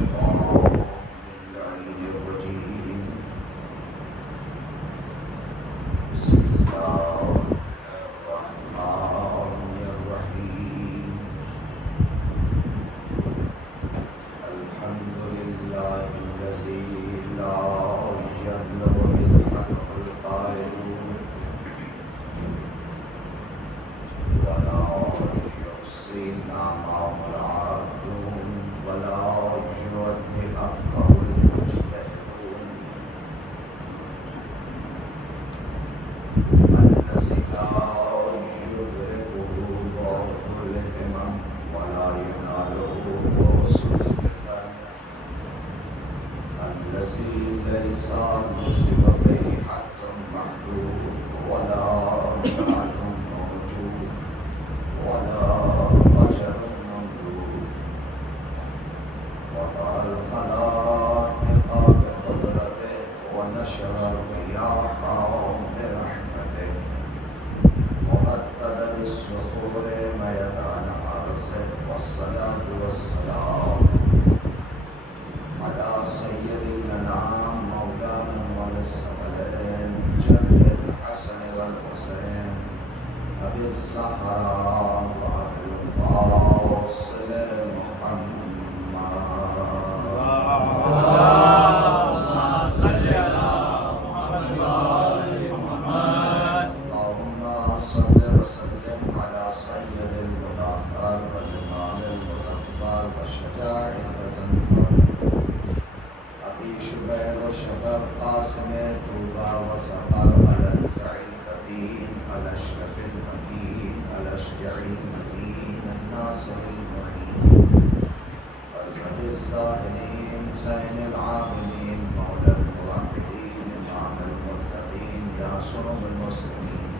الشيطان اللعين الرجيم. بسم الله الرحمن الرحيم. الحمد لله الذي لا يبلغ بالحق القائل ولا يحصي نعمه العبد ولا يودي حقه المجتهدون. الذي لا يدركه ضعف الهمم ولا يناله قوس الفتن. الذي ليس لصفته حد محدود ولا جعل موجود ولا أجل ممدود. وترى الخلائق بقدرته ونشر الرياح برحمته وقدر بالصخور ميدان أرضه. والصلاة والسلام على سيد الأنعام مولانا وللثقلين جد الحسن والحسين أبي الزهراء وأبي القاسم محمد. اللهم صل وسلم على سيد المدبر والإمام المظفر والشجاع المزنفر أبي شبير وشبر قاسم طوبى وسفر الأنزع الكبير الأشرف المكين الأشجع المتين الناصر المعين أزهد الزاهدين زين العابدين مولى الموحدين إمام المتقين يا صنم المسلمين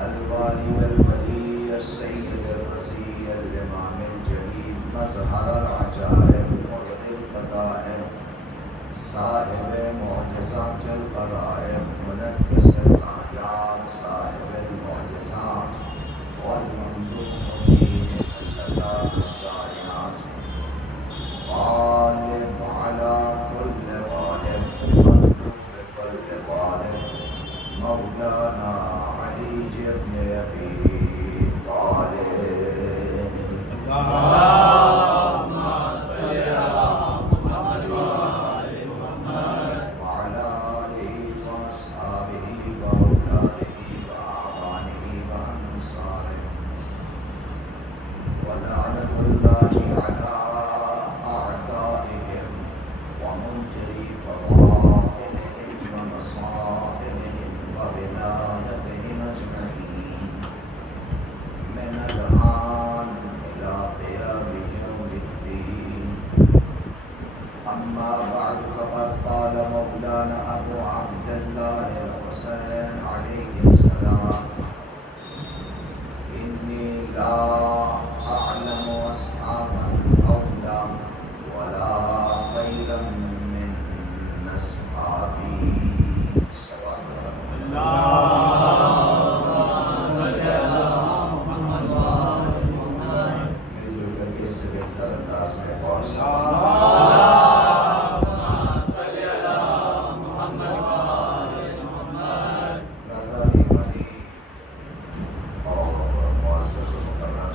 الوالي والولي السيد الرزي الإمام الجليل مظهر العجائب مولد القدائم صاحب معجزات الغرائب منكس الأعيان صاحب المعجزات والممدوح فيه اللذات السائعات غالب على كل غالب مطلوب بكل غالب مولانا علي بن أبي طالب. وعلى آله وأصحابه وأولاده وأعوانه وأنصاره ولعنة الله على أعدائهم ومنكري فضائلهم ومصائبهم وبلادتهم أجمعين من الآن إلى قيام يوم الدين. أما بعد فقد قال مولانا أبو عبد الله الحسين عليه السلام إني لا أعلم أصحابا أولى ولا خيرا من أصحابي. صلى مل جل کر کے اس سے بہتر انداز میں غور سے برادران ایمانی اور معزز و مکرم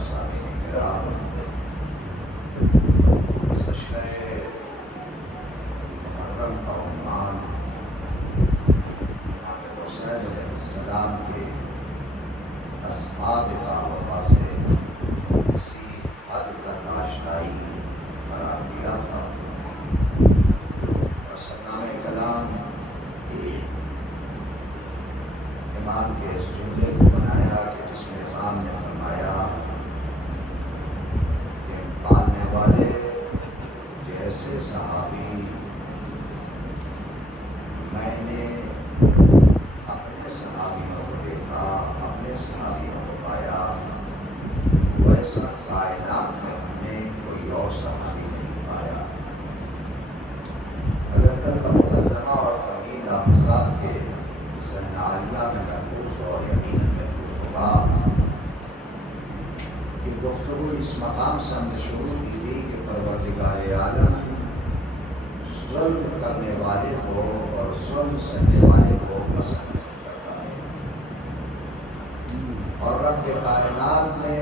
سننے والے کو پسند نہیں کرتا ہے۔ اور رب کائنات نے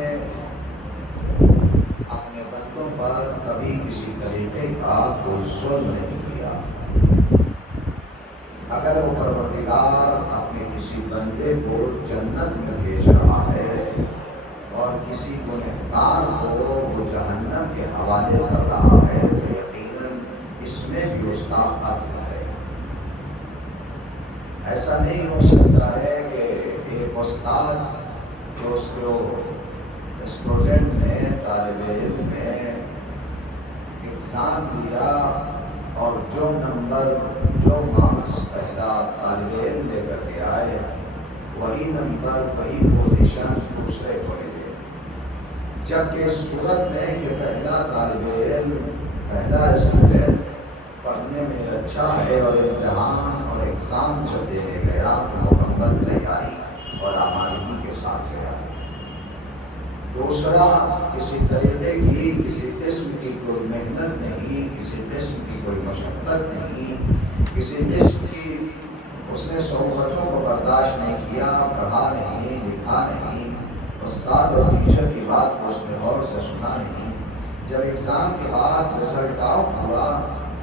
اپنے بندوں پر کبھی کسی طریقے کا کوئی ظلم نہیں کیا۔ اگر وہ پروردگار اپنے کسی بندے کو جنت میں بھیج رہا ہے اور کسی گنہگار کو وہ جہنم کے حوالے کر رہا ہے تو یقیناً اس میں بھی اس کا عدل ہے۔ ایسا نہیں ہو سکتا ہے کہ ایک استاد جو اس کو اسٹوڈنٹ نے، طالب علم نے ایگزام دیا اور جو نمبر، جو مارکس پہلا طالب علم لے کر کے آئے، وہی نمبر، وہی پوزیشن دوسرے کو لے گئے، جبکہ اس صورت میں کہ پہلا طالب علم، پہلا اسٹوڈنٹ پڑھنے میں اچھا ہے اور امتحان اور ایگزام جب دینے گیا تو مکمل تیاری اور آمادگی کے ساتھ گیا۔ دوسرا کسی طریقے کی، کسی قسم کی کوئی محنت نہیں، کسی قسم کی کوئی مشقت نہیں، کسی قسم کی اس نے صحبتوں کو برداشت نہیں کیا، پڑھا نہیں، لکھا نہیں، استاد اور ٹیچر کی بات کو اس نے غور سے سنا نہیں۔ جب ایگزام کے بعد رزلٹ آؤٹ ہوا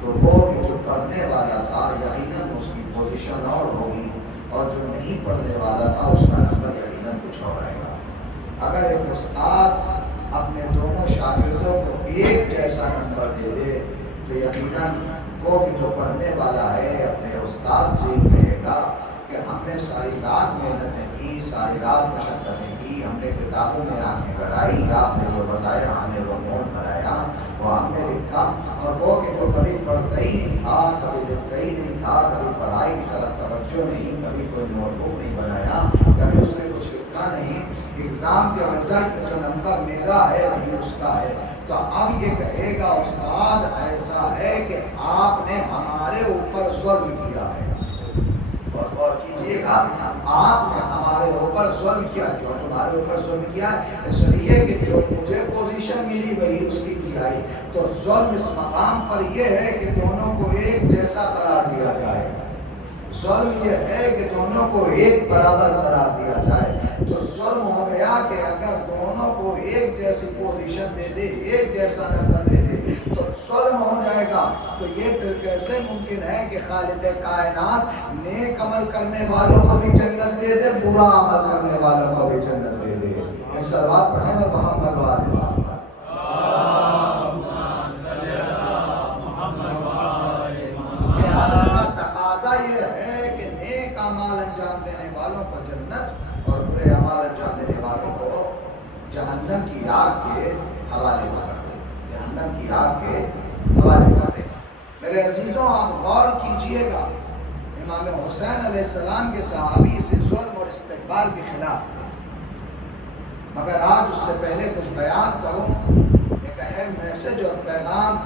تو وہ جو پڑھنے والا تھا یقیناً اس کی پوزیشن اور ہوگی، اور جو نہیں پڑھنے والا تھا اس کا نمبر یقیناً کچھ اور آئے گا۔ اگر ایک استاد اپنے دونوں شاگردوں کو ایک جیسا نمبر دے دے تو یقیناً وہ جو پڑھنے والا ہے اپنے استاد سے کہے گا کہ ہم نے ساری رات محنتیں کی، ساری رات مشقتیں کی، ہم نے کتابوں میں آنکھیں گڑائی، آپ نے جو بتایا ہم نے وہ نوٹ بنایا، وہ ہم نے لکھا، اور وہ کہ جو کبھی پڑھتا ہی نہیں تھا، کبھی لکھتا ہی نہیں تھا، کبھی پڑھائی کی طرف توجہ نہیں، کبھی کوئی نوٹ بک نہیں بنایا، کبھی اس نے کچھ لکھا نہیں، ایگزام کے رزلٹ جو نمبر میرا ہے وہی اس کا ہے، تو اب یہ کہے گا استاد ایسا ہے کہ آپ نے ہمارے اوپر ظلم کیا ہے۔ اور غور کیجیے گا، آپ نے ہمارے اوپر ظلم کیا، کیوں تمہارے اوپر ظلم کیا؟ اس لیے کہ جو مجھے پوزیشن ملی وہی اس کی دی آئی، تو ظلم اس مقام پر یہ ہے کہ دونوں کو ایک جیسا قرار دیا جائے، ظلم یہ ہے کہ دونوں کو ایک برابر قرار دیا جائے، تو ظلم ہو گیا کہ اگر دونوں کو ایک جیسی پوزیشن دے دے، ایک جیسا نمبر دے دے تو ظلم ہو جائے گا۔ تو یہ پھر کیسے ممکن ہے کہ خالق کائنات نیک عمل کرنے والوں کو بھی جنت دے دے، برا عمل کرنے والوں کو بھی جنت دے دے؟ یہ سلوات پڑھیں گے محمد والے محمد۔ اس کے عدل کا تقاضا یہ ہے کہ نیک اعمال انجام دینے والوں کو جنت اور برے اعمال انجام دینے والوں کو جہنم کی آگ کے حوالے کر دے، جہنم کی آگ کے حوالے کر دے۔ میرے عزیزوں آپ غور کیجئے گا، امام حسین علیہ السلام کے صحابی سے ظلم اور استکبار کے خلاف تھے، مگر آج اس سے پہلے کچھ بیان کروں، ایک اہم میسج اور پیغام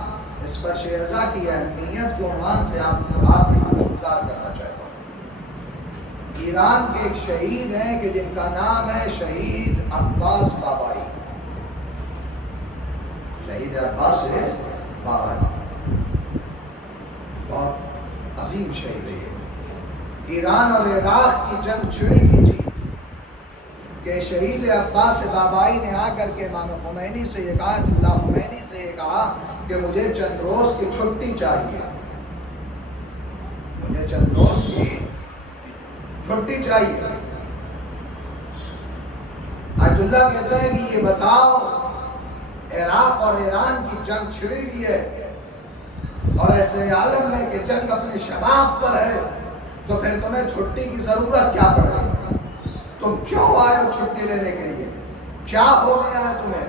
اس فرش رضا کی اہمیت کے عنوان سے آپ کے گزار کرنا چاہتا ہوں۔ ایران کے ایک شہید ہیں کہ جن کا نام ہے شہید عباس بابائی، شہید عباس بابائی، بہت عظیم شہید ہے۔ ایران اور عراق کی جنگ چھڑی ہوئی تھی کہ شہید عباس بابائی نے آ کر کے امام خمینی سے یہ کہا، اللہ خمینی سے یہ کہا کہ مجھے چند روز کی چھٹی چاہیے، مجھے چند روز کی چھٹی چاہیے۔ آیت اللہ کہتے ہیں کہ یہ بتاؤ عراق اور ایران کی جنگ چھڑی ہوئی ہے اور ایسے عالم میں کہ جنگ اپنے شباب پر ہے، تو پھر تمہیں چھٹی کی ضرورت کیا پڑ گئی؟ تم کیوں آئے ہو چھٹی لینے کے لیے؟ کیا ہو گیا ہے تمہیں؟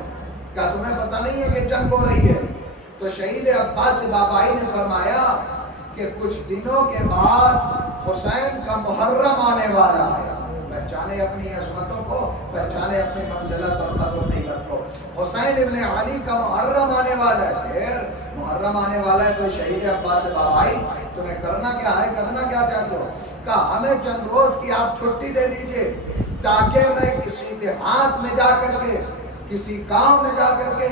کیا تمہیں پتہ نہیں ہے کہ جنگ ہو رہی ہے؟ تو شہید عباس بابائی نے فرمایا کہ کچھ دنوں کے بعد حسین کا محرم آنے والا ہے، پہچانے اپنی عظمتوں کو، پہچانے اپنی منزلت اور قدر و قیمت کو۔ حسین ابن علی کا محرم آنے والا ہے، پھر محرم آنے والا ہے تو شہید عباس بابائی تمہیں کرنا کیا ہے، کرنا کیا چاہتے ہو؟ کہا ہمیں چند روز کی آپ چھٹی دے دیجئے تاکہ میں کسی دیہات میں جا کر کے، کسی گاؤں میں جا کر کے،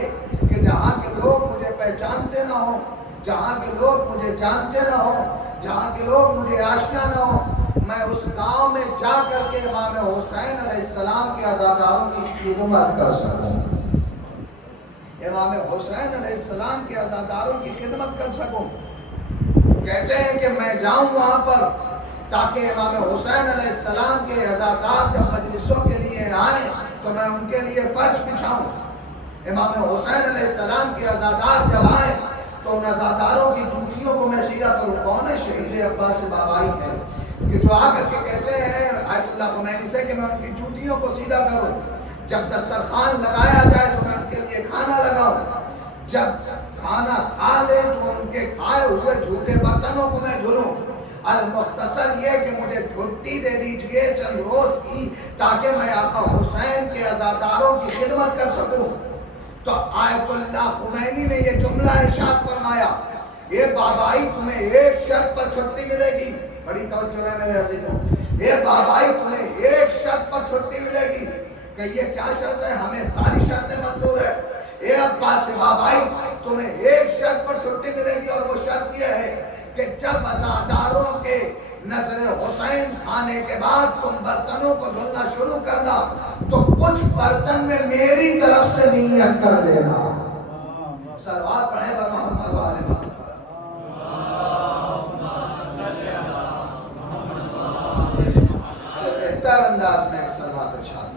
کہ جہاں کے لوگ مجھے پہچانتے نہ ہوں، جہاں کے لوگ مجھے جانتے نہ ہوں، جہاں کے لوگ مجھے آشنا نہ ہو، میں اس گاؤں میں جا کر کے امام حسین علیہ السلام کے عزاداروں کی خدمت کر سکوں، امام حسین علیہ السلام کے عزاداروں کی خدمت کر سکوں۔ کہتے ہیں کہ میں جاؤں وہاں پر تاکہ امام حسین علیہ السلام کے عزادار جب مجلسوں کے لیے آئیں تو میں ان کے لیے فرش بچھاؤں۔ امام حسین علیہ السلام کے عزادار جب آئیں تو ان عزاداروں کی جوتیوں کو میں سیدھا کروں۔ کون ہے؟ شہید عباس بابائی ہے، کہ جو آ کر کے کہتے ہیں آیت اللہ خمینی سے کہ میں ان کی جوتیوں کو سیدھا کروں، جب دسترخوان لگایا جائے تو میں ان کے لیے کھانا لگاؤں، جب کھانا کھا لے تو ان کے کھائے ہوئے جھوٹے برتنوں کو میں دھلوں۔ المختصر یہ کہ مجھے چھٹی دے دیجئے چند روز کی تاکہ میں آقا حسین کے عزاداروں کی خدمت کر سکوں۔ تو آیت اللہ خمینی نے یہ جملہ ارشاد فرمایا، یہ بابائی تمہیں ایک شرط پر چھٹی ملے گی، بڑی توجہ ہے میرے عزیزوں، یہ بابائی تمہیں ایک شرط پر چھٹی ملے گی۔ کہ یہ کیا شرط ہے؟ ہمیں ساری شرطیں منظور ہے۔ اے عباس بابائی تمہیں ایک شرط پر چھٹی ملے گی، اور وہ شرط یہ ہے کہ جب عزاداروں کے نظر حسین کھانے کے بعد تم برتنوں کو دھلنا شروع کرنا تو کچھ برتن میں میری طرف سے نیت کر لینا۔ صلوات پڑھیں بر محمد وآل محمد۔ اس سے بہتر انداز میں ایک صلوات ارشاد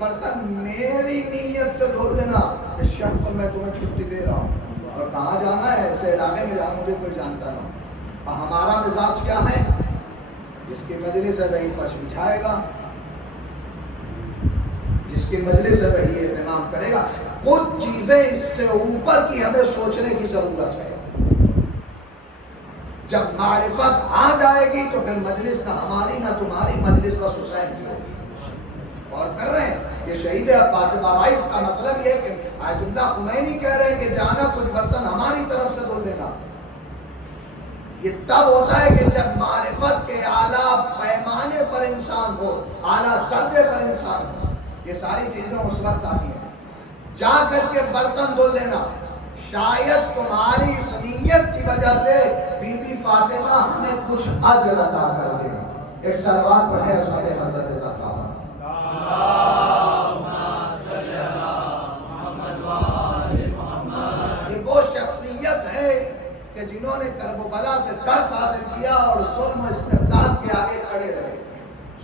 برتن میری نیت سے دھل دینا، اس شرط پر میں تمہیں چھٹی دے رہا ہوں۔ اور کہاں جانا ہے؟ ایسے علاقے میں جہاں مجھے کوئی جانتا نہ ہو۔ اور ہمارا مزاج کیا ہے؟ جس کی مجلس ہے وہی فرش بچھائے گا، جس کی مجلس ہے وہی اہتمام کرے گا۔ کچھ چیزیں اس سے اوپر کی ہمیں سوچنے کی ضرورت ہے۔ جب معرفت آ جائے گی تو پھر مجلس نہ ہماری نہ تمہاری، مجلس بس حسین کی ہوگی۔ اور کر رہے ہیں یہ شہید عباس بابائی، اس کا مطلب یہ کہ آیت اللہ خمینی کہہ رہے ہیں کہ جانا کچھ برتن ہماری طرف سے دھل دینا۔ یہ تب ہوتا ہے کہ جب معرفت کے اعلیٰ پیمانے پر انسان ہو، اعلیٰ درجے پر انسان ہو۔ یہ ساری چیزیں اس وقت آتی ہیں۔ جا کر کے برتن دھل دینا، شاید تمہاری اس نیت کی وجہ سے بی بی فاطمہ ہمیں کچھ اجر عطا کر دے۔ ایک صلوات پڑھیں عصمت حضرت صاحب۔ یہ وہ شخصیت ہے کہ جنہوں نے کرب و بلا سے درس حاصل کیا اور ظلم و استبداد کے آگے کھڑے رہے،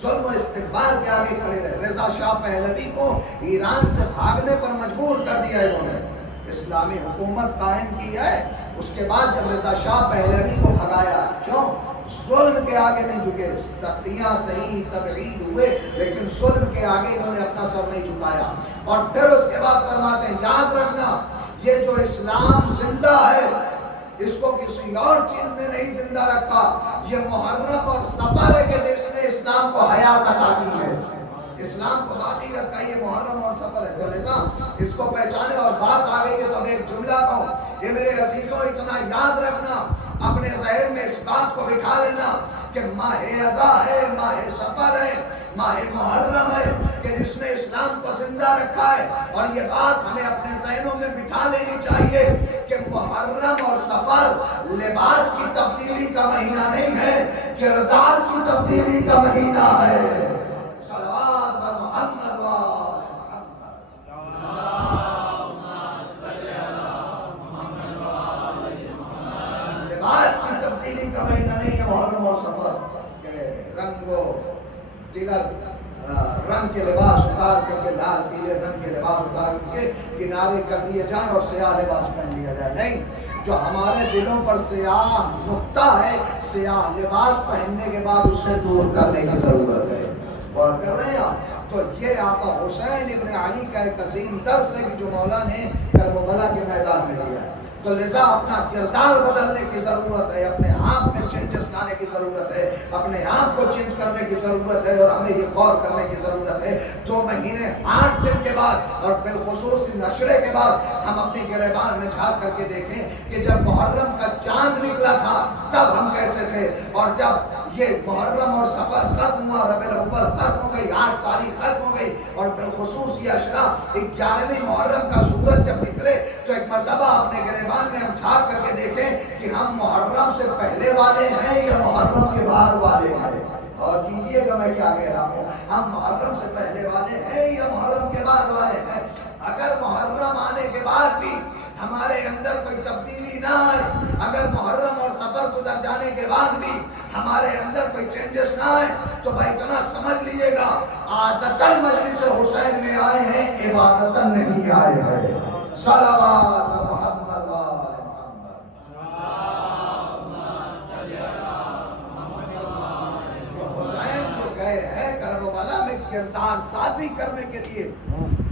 ظلم و استکبار کے آگے کھڑے رہے۔ رضا شاہ پہلوی کو ایران سے بھاگنے پر مجبور کر دیا انہوں نے، اسلامی حکومت قائم کی ہے۔ اس کے بعد جب رضا شاہ پہلوی کو بھگایا، کیوں؟ ظلم کے آگے نہیں جھکے، سختیاں صحیح تبعید ہوئے لیکن ظلم کے آگے انہوں نے اپنا سر نہیں جھکایا۔ اور پھر اس کے بعد فرماتے ہیں یاد رکھنا یہ جو اسلام زندہ ہے اس کو کسی اور چیز نے نہیں زندہ رکھا، یہ محرم اور سفر ہے کہ جس نے اسلام کو حیات عطا کی ہے، اسلام کو باقی رکھا یہ محرم اور سفر ہے۔ تو لہذا اس کو پہچانے۔ اور بات آ گئی ہے تو میں ایک جملہ کہوں، یہ میرے عزیزوں اتنا یاد رکھنا، اپنے ذہن میں اس بات کو بٹھا لینا کہ ماہ اذا ہے، ماہ سفر ہے، ماہ محرم ہے کہ جس نے اسلام کو زندہ رکھا ہے۔ اور یہ بات ہمیں اپنے ذہنوں میں بٹھا لینی چاہیے کہ محرم اور سفر لباس کی تبدیلی کا مہینہ نہیں ہے، کردار کی تبدیلی کا مہینہ ہے۔ صلوات بر محمد و لباس کی تبدیلی کا مہینہ نہیں ہے محرم اور سفر، کہ رنگ و دیگر رنگ کے لباس اتار کر کے لال پیلے رنگ کے لباس اتار کے کنارے کر دیے جائیں اور سیاہ لباس پہن لیا جائے۔ نہیں، جو ہمارے دلوں پر سیاہ نقطہ ہے، سیاہ لباس پہننے کے بعد اسے دور کرنے کی ضرورت ہے۔ اور کر رہے ہیں تو یہ آقا حسین ابن علی کا ایک عظیم درس ہے کہ جو مولا نے کربلا کے میدان میں لیا ہے۔ تو لذا اپنا کردار بدلنے کی ضرورت ہے، اپنے آپ میں چینجز لانے کی ضرورت ہے، اپنے آپ کو چینج کرنے کی ضرورت ہے۔ اور ہمیں یہ غور کرنے کی ضرورت ہے 2 مہینے 8 دن کے بعد اور بالخصوص نشرے کے بعد ہم اپنی گریبان میں جھانک کر کے دیکھیں کہ جب محرم کا چاند نکلا تھا تب ہم کیسے تھے، اور جب یہ محرم اور سفر ختم ہوا، ربیع الاول ختم ہو گئی، 8 تاریخ ختم ہو گئی، اور بالخصوص یہ اشرا 11ویں محرم کا سورج جب نکلے تو ایک مرتبہ اپنے گریبان میں ہم جھانک کر کے دیکھیں کہ ہم محرم سے پہلے والے ہیں یا محرم کے بعد والے ہیں۔ اور کیجئے گا میں کیا کہہ رہا ہوں، ہم محرم سے پہلے والے ہیں یا محرم کے بعد والے ہیں۔ اگر محرم آنے کے بعد بھی ہمارے اندر کوئی تبدیلی نہ آئے، اگر محرم اور سفر گزر جانے کے بعد بھی ہمارے اندر کوئی چینجز نہ آئے، تو بھائی اتنا سمجھ لیجئے گا عادتاً مجلس حسین میں آئے ہیں، عبادتاً نہیں آئے ہیں۔ صلوات محمد و آل محمد۔ حسین جو گئے ہیں کربلا میں کردار سازی کرنے کے لیے،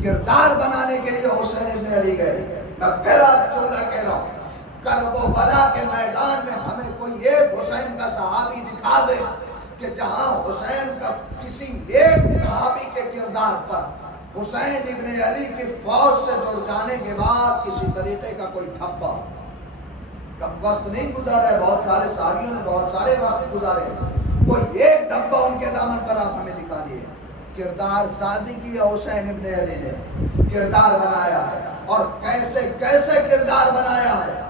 کردار بنانے کے لیے حسین ابن علی گئے۔ میں پھر آپ جملہ کہہ رہا ہوں، کربلا کے میدان میں ہمیں کوئی ایک حسین کا صحابی دکھا دے کہ جہاں حسین کا کسی ایک صحابی کے کردار پر حسین ابن علی کی فوج سے جڑ جانے کے بعد کسی طریقے کا کوئی ٹھپا، کم وقت نہیں گزارا ہے، بہت سارے صحابیوں نے بہت سارے وقت گزارے ہیں، کوئی ایک ڈبہ ان کے دامن پر آپ ہمیں دکھا دیے۔ کردار سازی کیا حسین ابن علی نے، کردار بنایا ہے، اور کیسے کیسے کردار بنایا ہے،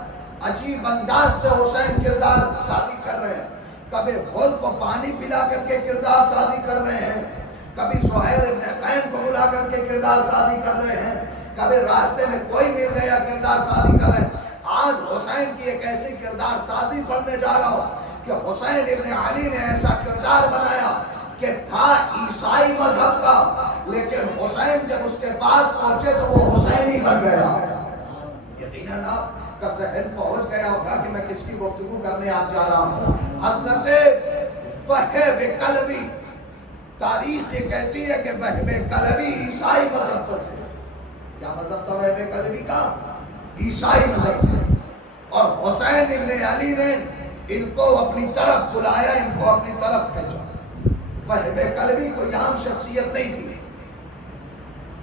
عجیب انداز سے حسین کردار سازی کر رہے ہیں۔ کبھی حر کو پانی پلا کر کے کردار سازی کر رہے ہیں، کبھی زہیر ابن قین کو بلا کر کے کردار سازی کر رہے ہیں، کبھی راستے میں کوئی مل گیا کردار سازی کر رہے ہیں۔ آج حسین کی ایک ایسی کردار سازی پڑھنے جا رہا ہوں کہ حسین ابن علی نے ایسا کردار بنایا کہ تھا عیسائی مذہب کا، لیکن حسین جب اس کے پاس پہنچے تو وہ حسینی بن گیا۔ یقیناً آپ کا ذہن پہنچ گیا ہوگا کہ میں کس کی گفتگو کرنے آج جا رہا ہوں۔ حضرت وہب کلبی، تاریخ یہ کہتی ہے کہ وہب کلبی عیسائی مذہب پر تھے۔ کیا مذہب تھا وہب کلبی کا؟ عیسائی مذہب تھے، اور حسین ابن علی نے ان کو اپنی طرف بلایا، ان کو اپنی طرف کھینچا۔ وہب کلبی کوئی عام شخصیت نہیں تھی،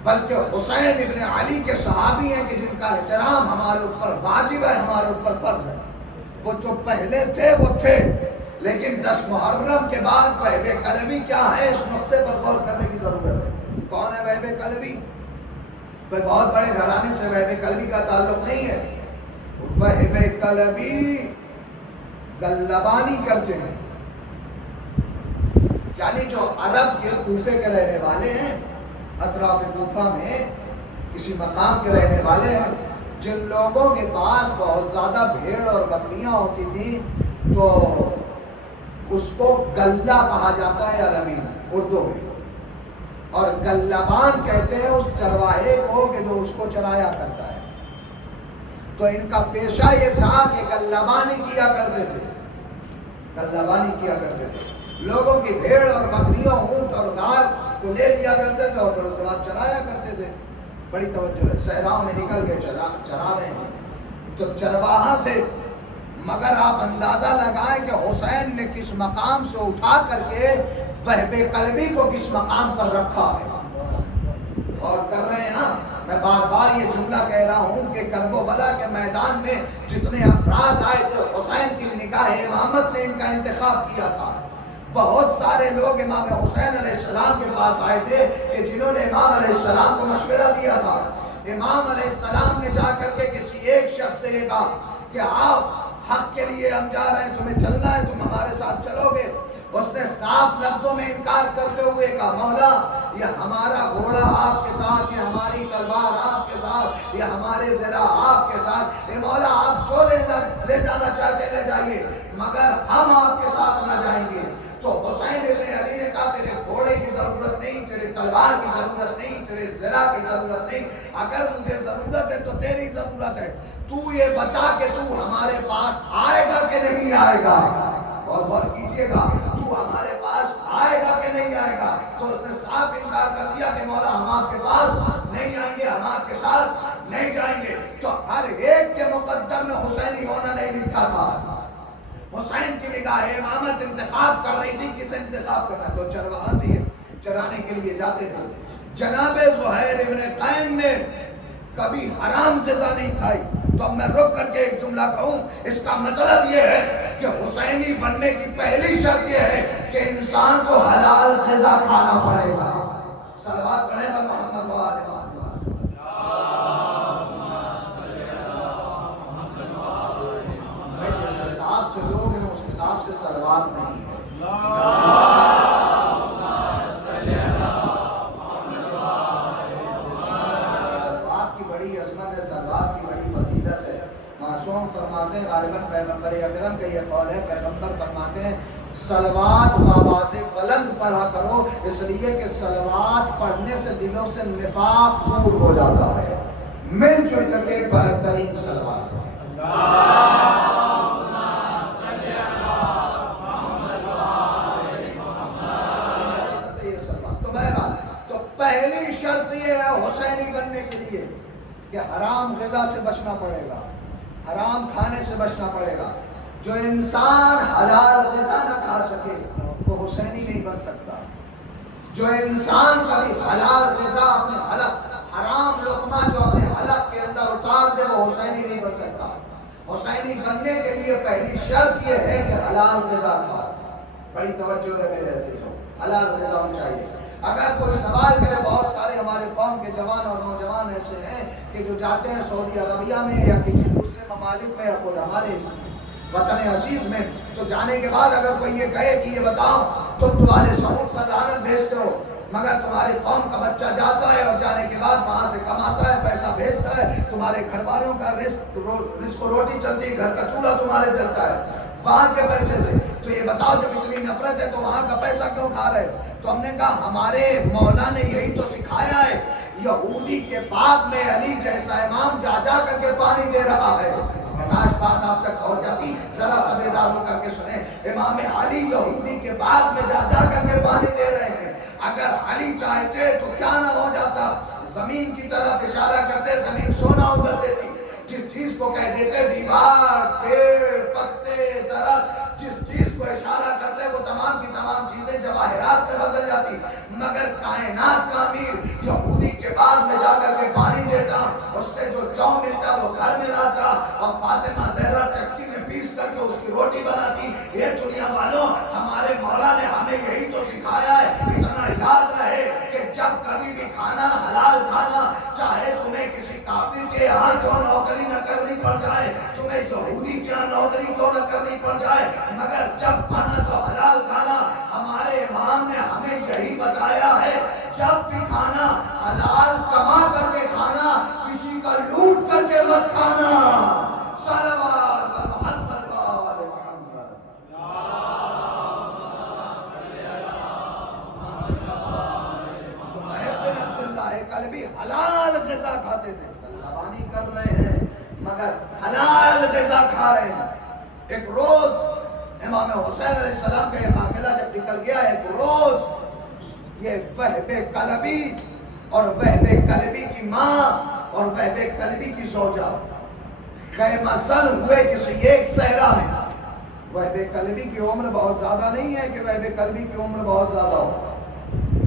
بلکہ حسین ابن علی کے صحابی ہیں کہ جن کا احترام ہمارے اوپر واجب ہے، ہمارے اوپر فرض ہے۔ وہ جو پہلے تھے وہ تھے، لیکن 10 محرم کے بعد وہب کلبی کیا ہے، اس نقطے پر غور کرنے کی ضرورت ہے۔ کون ہے وہب کلبی؟ کوئی بہت بڑے گھرانے سے وہب کلبی کا تعلق نہیں ہے۔ وہب کلبی گلبانی کرتے ہیں، یعنی جو عرب کے کوفے کے رہنے والے ہیں، اطراف کوفہ میں کسی مقام کے رہنے والے ہیں، جن لوگوں کے پاس بہت زیادہ بھیڑ اور بکریاں ہوتی تھیں تو اس کو گلہ کہا جاتا ہے عربی اردو میں، اور گلبان کہتے ہیں اس چرواہے کو کہ جو اس کو چرایا کرتا ہے۔ تو ان کا پیشہ یہ تھا کہ گلبانی کیا کرتے تھے، گلبانی کیا کرتے تھے، لوگوں کی بھیڑ اور بکریوں، اونٹ اور گائے کو لے لیا کرتے تھے اور پھر اس کے بعد چرایا کرتے تھے۔ بڑی توجہ ہے، صحراؤں میں نکل کے چرا رہے ہیں تو چرواہا تھے، مگر آپ اندازہ لگائیں کہ حسین نے کس مقام سے اٹھا کر کے وہب کلبی کو کس مقام پر رکھا ہے۔ اور کر رہے ہیں، میں بار بار یہ جملہ کہہ رہا ہوں کہ کربلا کے میدان میں جتنے افراد آئے تھے، حسین کی نگاہ امامت نے ان کا انتخاب کیا تھا۔ بہت سارے لوگ امام حسین علیہ السلام کے پاس آئے تھے کہ جنہوں نے امام علیہ السلام کو مشورہ دیا تھا۔ امام علیہ السلام نے جا کر کے کسی ایک شخص سے یہ کہا کہ آپ حق کے لیے ہم جا رہے ہیں، تمہیں چلنا ہے، تم ہمارے ساتھ چلو گے؟ اس نے صاف لفظوں میں انکار کرتے ہوئے کہا، مولا یہ ہمارا گھوڑا آپ کے ساتھ، یہ ہماری تلوار آپ کے ساتھ، یہ ہمارے زرہ آپ کے ساتھ، اے مولا آپ جو لے جانا چاہتے لے جائیے، مگر ہم آپ کے ساتھ نہ جائیں گے۔ تو حسین ابن علی نے کہا تیرے گھوڑے کی ضرورت نہیں، تیرے تلوار کی ضرورت نہیں، تیرے زرہ کی ضرورت نہیں، اگر مجھے ضرورت ہے تو تیری ضرورت ہے، تو یہ بتا کہ تو ہمارے پاس آئے گا کہ نہیں آئے گا۔ اور غور کیجئے گا، تو ہمارے پاس آئے گا کہ نہیں آئے گا؟ تو اس نے صاف انکار کر دیا کہ مولا ہم آپ کے پاس نہیں آئیں گے، ہم آپ کے ساتھ نہیں جائیں گے۔ تو ہر ایک کے مقدر میں حسینی ہونا نہیں لکھا تھا۔ حسین کی نگاہ امامت انتخاب کر رہی تھی، کسے انتخاب کرنا؟ تو چرواہا تھے، چرانے کے لیے جاتے تھے۔ جناب زہیر ابن قین نے کبھی حرام غذا نہیں کھائی، تو اب میں رک کر کے ایک جملہ کہوں، اس کا مطلب یہ ہے کہ حسینی بننے کی پہلی شرط یہ ہے کہ انسان کو حلال غذا کھانا پڑے گا۔ صلوات پڑھے گا محمد و آل محمد۔ جس حساب سے لوگ ہیں اس حساب سے صلوات نہیں ہے۔ صلوات کی بڑی عظمت ہے، صلوات کی بڑی فضیلت ہے۔ معصوم فرماتے ہیں، غالباً پیغمبر اکرم کا یہ قول ہے، پیغمبر فرماتے ہیں صلوات بآواز بلند پڑھا کرو، اس لیے کہ صلوات پڑھنے سے دلوں سے نفاق دور ہو جاتا ہے۔ مل جل کر کے بہترین صلوات پڑھیں۔ تو پہلی شرط یہ ہے حسینی بننے کے لیے کہ حرام غذا سے بچنا پڑے گا، حرام کھانے سے بچنا پڑے گا۔ جو انسان حلال غذا نہ کھا سکے وہ حسینی نہیں بن سکتا۔ جو انسان کبھی حلال غذا اپنے حلق، حرام لقمہ جو اپنے حلق کے اندر اتار دے وہ حسینی نہیں بن سکتا۔ حسینی بننے کے لیے پہلی شرط یہ ہے کہ حلال غذا کھاؤ۔ بڑی توجہ ہے میرے عزیزوں، حلال غذا ہونا چاہیے۔ اگر کوئی سوال کرے، بہت سارے ہمارے قوم کے جوان اور نوجوان ایسے ہیں کہ جو جاتے ہیں سعودی عربیہ میں یا کسی دوسرے ممالک میں یا خود ہمارے وطن عزیز میں، تو جانے کے بعد اگر کوئی یہ کہے کہ یہ بتاؤ تم تو آل سعود پر لعنت بھیجتے ہو، مگر تمہارے قوم کا بچہ جاتا ہے اور جانے کے بعد وہاں سے کماتا ہے، پیسہ بھیجتا ہے، تمہارے گھر والوں کا رزق و روٹی چلتی ہے، گھر کا چولہا تمہارے چلتا ہے وہاں کے پیسے سے، تو یہ بتاؤ جب اتنی نفرت ہے تو وہاں کا پیسہ کیوں کھا رہے؟ تو ہم نے کہا ہمارے مولا نے یہی تو سکھایا ہے، یہودی کے باغ میں علی جیسا امام جا جا کر کے پانی دے رہا ہے۔ کاش بات آپ تک پہنچ جاتی، ذرا سا بیدار ہو کر کے سنیں، امام علی یہودی کے باغ میں جا جا کر کے پانی دے رہے ہیں۔ اگر علی چاہتے تو کیا نہ ہو جاتا، زمین کی طرف اشارہ کرتے زمین سونا اگل دیتی، جس چیز کو کہہ دیتے دیوار، پیڑ، پتے، درخت، جس چیز کو اشارہ کرتے وہ تمام کی تمام چیزیں جواہرات میں بدل جاتی۔ مگر کائنات کا امیر یہودی کے باغ میں جا کر کے پانی دیتا، اس سے جو جو ملتا وہ گھر میں لاتا، اور فاطمہ زہرا چکی میں پیس کر کے اس کی روٹی بناتی۔ یہ دنیا والوں، ہمارے مولا نے ہمیں یہی تو سکھایا ہے۔ اتنا یاد رہے کہ جب کبھی بھی کھانا حلال کھانا، چاہے تمہیں کسی کافر کے یہاں کیوں نوکری نہ کرنی پڑ جائے، تمہیں یہودی کے یہاں نوکری کیوں نہ کرنی پڑ جائے، مگر جب کھانا تو حلال کھانا۔ ہمارے امام نے ہمیں یہی بتایا ہے، جب بھی کھانا حلال کما کر کے کھانا، کسی کا لوٹ کر کے مت کھانا۔ صلوات محمد و آل محمد۔ تو محب بن عبداللہ کلبی حلال غذا کھاتے تھے، طلبانی کر رہے ہیں مگر حلال غذا کھا رہے ہیں۔ ایک روز امام حسین علیہ السلام کا یہ قافلہ جب نکل گیا، ایک روز یہ وہب کلبی اور وہب کلبی کی ماں اور وہب کلبی کی زوجہ خیمہ زن ہوئے کسی ایک صحرا میں۔ وہب کلبی کی عمر بہت زیادہ نہیں ہے کہ وہب کلبی کی عمر بہت زیادہ ہو،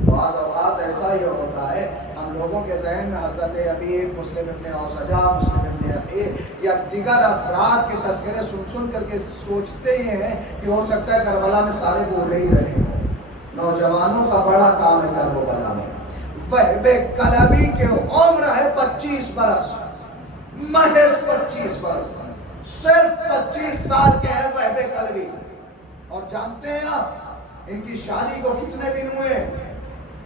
بعض اوقات ایسا ہی ہوتا ہے، ہم لوگوں کے ذہن میں حضرت ابی، مسلم ابن اوسجہ، مسلم ابن ابی یا دیگر افراد کے تذکرے سن سن کر کے سوچتے ہیں کہ ہو سکتا ہے کربلا میں سارے بوڑھے ہی رہے، نوجوانوں کا بڑا کام ہے کربلا میں۔ وہب کلبی کے عمر ہے 25 برس، محض 25 برس، صرف 25 سال کے ہیں وہب کلبی۔ اور جانتے ہیں آپ ان کی شادی کو کتنے دن ہوئے؟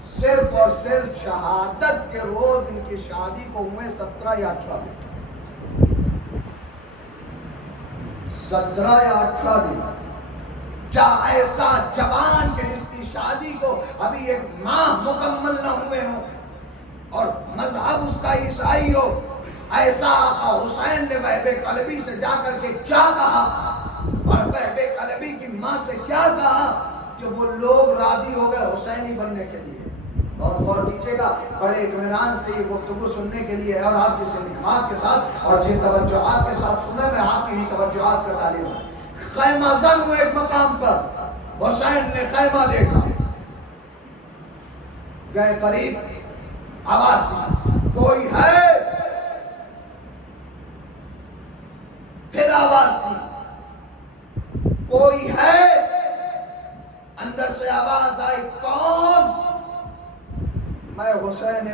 صرف اور صرف شہادت کے روز ان کی شادی کو ہوئے 17 یا 18 دن، 17 یا 18 دن۔ کیا ایسا جوان کہ جس کی شادی کو ابھی ایک ماہ مکمل نہ ہوئے ہوں اور مذہب اس کا عیسائی ہو، ایسا آقا حسین نے وہب کلبی سے جا کر کے کیا کہا اور وہب کلبی کی ماں سے کیا کہا کہ وہ لوگ راضی ہو گئے حسینی بننے کے لیے۔ بہت غور کیجیے گا، بڑے اطمینان سے یہ گفتگو سننے کے لیے ہے، اور آپ جس انتماء کے ساتھ اور جن توجہات کے ساتھ سنیں، میں آپ کی ہی توجہات کا تعلیم ہوں۔ خیمہ زن ہوئے ایک مقام پر، حسین نے خیمہ دیکھا، گئے قریب، آواز دی، کوئی ہے؟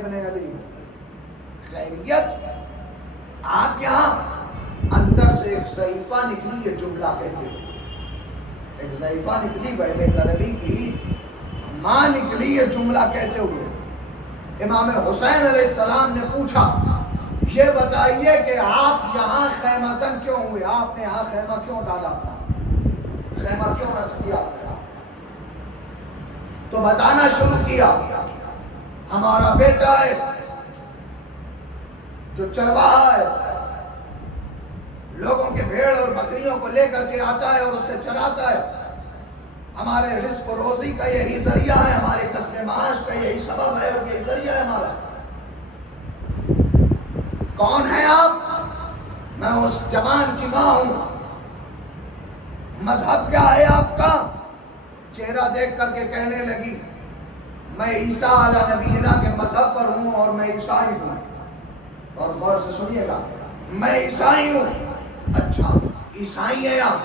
ابن علی خیریت؟ آپ یہاں اندر سے ایک ضعیفہ نکلی یہ جملہ کہتے ہوئے، ایک ضعیفہ نکلی بہت علی کی ماں نکلی یہ جملہ کہتے ہوئے۔ امام حسین علیہ السلام نے پوچھا یہ بتائیے کہ آپ یہاں خیمہ زن کیوں ہوئے، آپ نے یہاں خیمہ کیوں ڈالا، اپنا خیمہ کیوں نصب کیا؟ تو بتانا شروع کیا ہمارا بیٹا ہے جو چرواہا ہے، لوگوں کے بھیڑ اور بکریوں کو لے کر کے آتا ہے اور اسے چراتا ہے، ہمارے رزق و روزی کا یہی ذریعہ ہے، ہمارے کسب معاش کا یہی سبب ہے اور یہی ذریعہ ہے ہمارا۔ کون ہے آپ؟ میں اس جوان کی ماں ہوں۔ مذہب کیا ہے آپ کا؟ چہرہ دیکھ کر کے کہنے لگی میں عیسیٰ علیہ نبینا کے مذہب پر ہوں اور میں عیسائی ہوں۔ بہت غور سے سنیے گا، میں عیسائی ہوں۔ اچھا عیسائی ہیں آپ،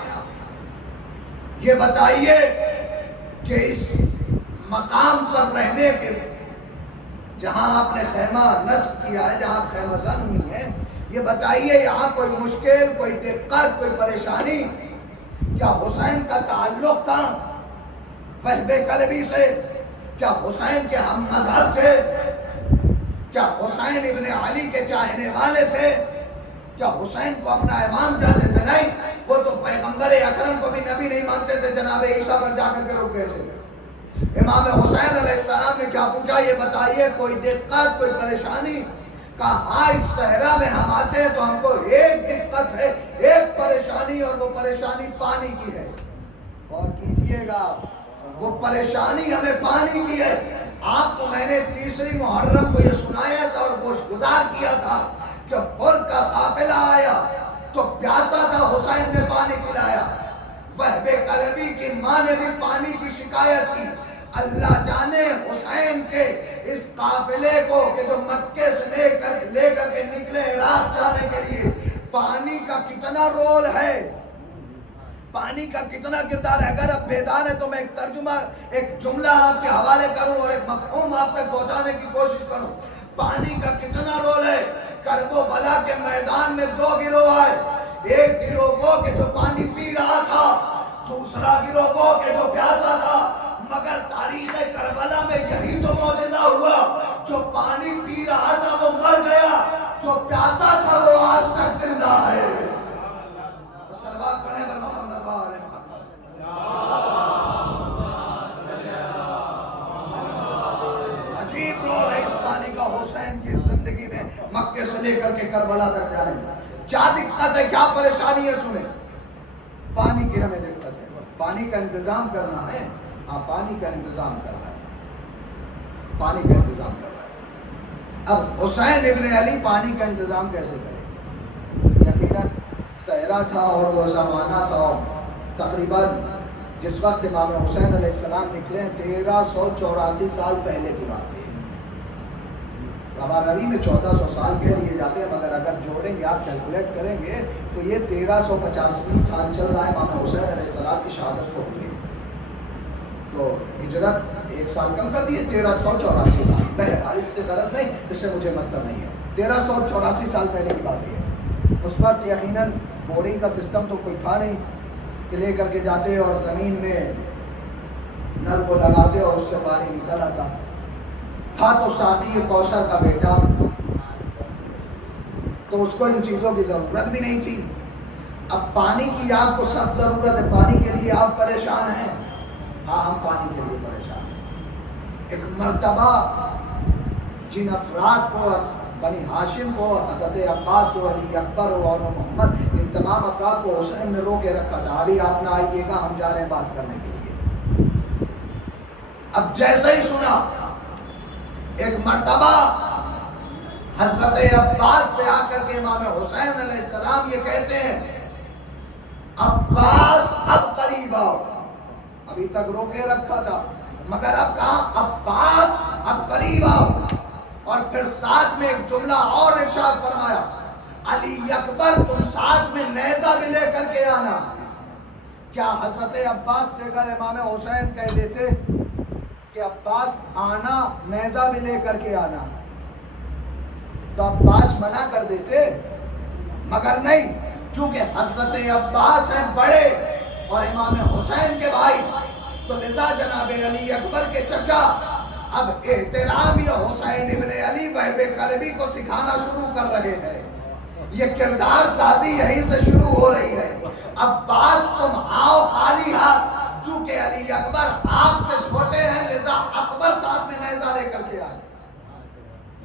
یہ بتائیے کہ اس مقام پر رہنے کے جہاں آپ نے خیمہ نصب کیا ہے، جہاں آپ خیمہ زن ہوئی ہیں، یہ بتائیے یہاں کوئی مشکل، کوئی دقت، کوئی پریشانی؟ کیا حسین کا تعلق تھا وہب قلبی سے؟ کیا حسین کے ہم مذہب تھے؟ کیا حسین ابن علی کے چاہنے والے تھے؟ کیا حسین کو اپنا امام جانتے تھے؟ نہیں، وہ تو پیغمبر اکرم کو بھی نبی نہیں مانتے تھے، جناب عیسیٰ پر جا کر کے رک گئے تھے۔ امام حسین علیہ السلام نے کیا پوچھا؟ یہ بتائیے کوئی دقت، کوئی پریشانی؟ کہا ہاں، اس صحرا میں ہم آتے ہیں تو ہم کو ایک دقت ہے، ایک پریشانی، اور وہ پریشانی پانی کی ہے۔ غور کیجئے گا، وہ پریشانی ہمیں پانی کی ہے۔ آپ کو میں نے تیسری محرم کو یہ سنایا تھا اور گوش گزار کیا تھا کہ حر کا قافلہ آیا تو پیاسا تھا، حسین نے پانی پلایا۔ وہب قلبی کی ماں نے بھی پانی کی شکایت کی۔ اللہ جانے حسین کے اس قافلے کو کہ جو مکے سے لے کر کے نکلے عراق جانے کے لیے، پانی کا کتنا رول ہے، پانی کا کتنا کردار ہے۔ اگر آپ بیدار ہیں تو میں ایک ترجمہ، ایک جملہ آپ کے حوالے کروں اور ایک مفہوم آپ تک پہنچانے کی کوشش کروں۔ پانی کا کتنا رول ہے۔ کرب و بلا کے میدان میں دو گروہ آئے، ایک گروہ وہ کہ جو پانی پی رہا تھا، دوسرا گروہ وہ کہ جو پیاسا تھا۔ مگر تاریخ کربلا میں یہی تو معجزہ ہوا، جو پانی پی رہا تھا وہ مر گیا، جو پیاسا تھا وہ آج تک زندہ ہے۔ صلوات پڑھیں بر محمد وآل محمد۔ عجیب رول ہے اس پانی کا حسین کی زندگی میں، مکے سے لے کر کے کربلا تک جانے میں۔ کیا دقت ہے، کیا پریشانی ہے تمہیں؟ پانی کی ہمیں دقت ہے، پانی کا انتظام کرنا ہے۔ ہاں، پانی کا انتظام کرنا ہے، پانی کا انتظام کرنا ہے۔ اب حسین ابن علی پانی کا انتظام کیسے کرے؟ یقیناً صحرا تھا اور وہ زمانہ تھا تقریباً جس وقت امام حسین علیہ السلام نکلے 1384 سال پہلے کی بات ہے۔ ربا روی میں 1400 سال کہہ لیے جاتے ہیں، مگر اگر جوڑیں گے، آپ کیلکولیٹ کریں گے تو یہ 1350 سال چل رہا ہے امام حسین علیہ السلام کی شہادت کو ہوئے۔ تو ہجرت ایک سال کم کر دیے، 1384 سال۔ بہرحال اس سے غرض نہیں، اس سے مجھے مطلب نہیں ہے، 1384 سال پہلے کی بات ہے۔ اس وقت یقیناً بورنگ کا سسٹم تو کوئی تھا نہیں کہ لے کر کے جاتے اور زمین میں نل کو لگاتے اور اس سے پانی نکل آتا۔ تھا تو ساقی کوثر کا بیٹا، تو اس کو ان چیزوں کی ضرورت بھی نہیں تھی۔ اب پانی کی آپ کو سخت ضرورت ہے، پانی کے لیے آپ پریشان ہیں۔ ہاں، ہم پانی کے لیے پریشان ہیں۔ ایک مرتبہ جن افراد کو، بنی ہاشم کو، حضرت عباس ہو، علی اکبر ہو اور محمد، ان تمام افراد کو حسین نے رو کے رکھا تھا، ابھی آپ نہ آئیے گا، ہم جا رہے ہیں بات کرنے کے لیے۔ اب جیسے ہی سنا، ایک مرتبہ حضرت عباس سے آ کر کے امام حسین علیہ السلام یہ کہتے ہیں، عباس اب قریب آؤ۔ ابھی تک رو کے رکھا تھا، مگر اب کہا عباس اب قریب آؤ۔ اور پھر ساتھ میں ایک جملہ اور ارشاد فرمایا، علی اکبر تم ساتھ میں نیزہ بھی لے کر کے آنا۔ کیا حضرت عباس سے اگر امام حسین کہہ دیتے کہ عباس آنا، نیزہ بھی لے کر کے آنا، تو عباس منع کر دیتے، مگر نہیں، چونکہ حضرت عباس ہیں بڑے اور امام حسین کے بھائی، تو لذا جناب علی اکبر کے چچا اب احترام یا حسین ابن علی وہب کلبی کو سکھانا شروع کر رہے ہیں۔ یہ کردار سازی یہیں سے شروع ہو رہی ہے۔ عباس تم آؤ خالی ہاتھ، چونکہ علی اکبر آپ سے چھوٹے ہیں لذا اکبر ساتھ میں نیزہ لے کر کے آئے۔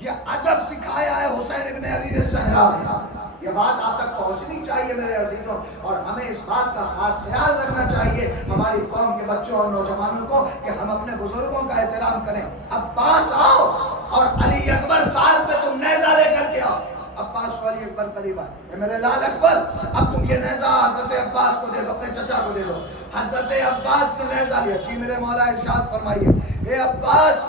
یہ ادب سکھایا ہے حسین ابن علی نے صحرا میں۔ یہ بات آپ تک پہنچنی چاہیے میرے عزیزوں، اور ہمیں اس بات کا خاص خیال رکھنا چاہیے ہماری قوم کے بچوں اور نوجوانوں کو کہ ہم اپنے بزرگوں کا احترام کریں۔ عباس آؤ اور علی اکبر ساتھ میں تم نیزہ لے کر کے آؤ۔ عباس کو علی اکبر قریب آئے، میرے لال اکبر اب تم یہ نیزہ حضرت عباس کو دے دو، اپنے چچا کو دے دو۔ حضرت عباس نے نیزہ لیا، جی میرے مولا ارشاد فرمائیے، اے عباس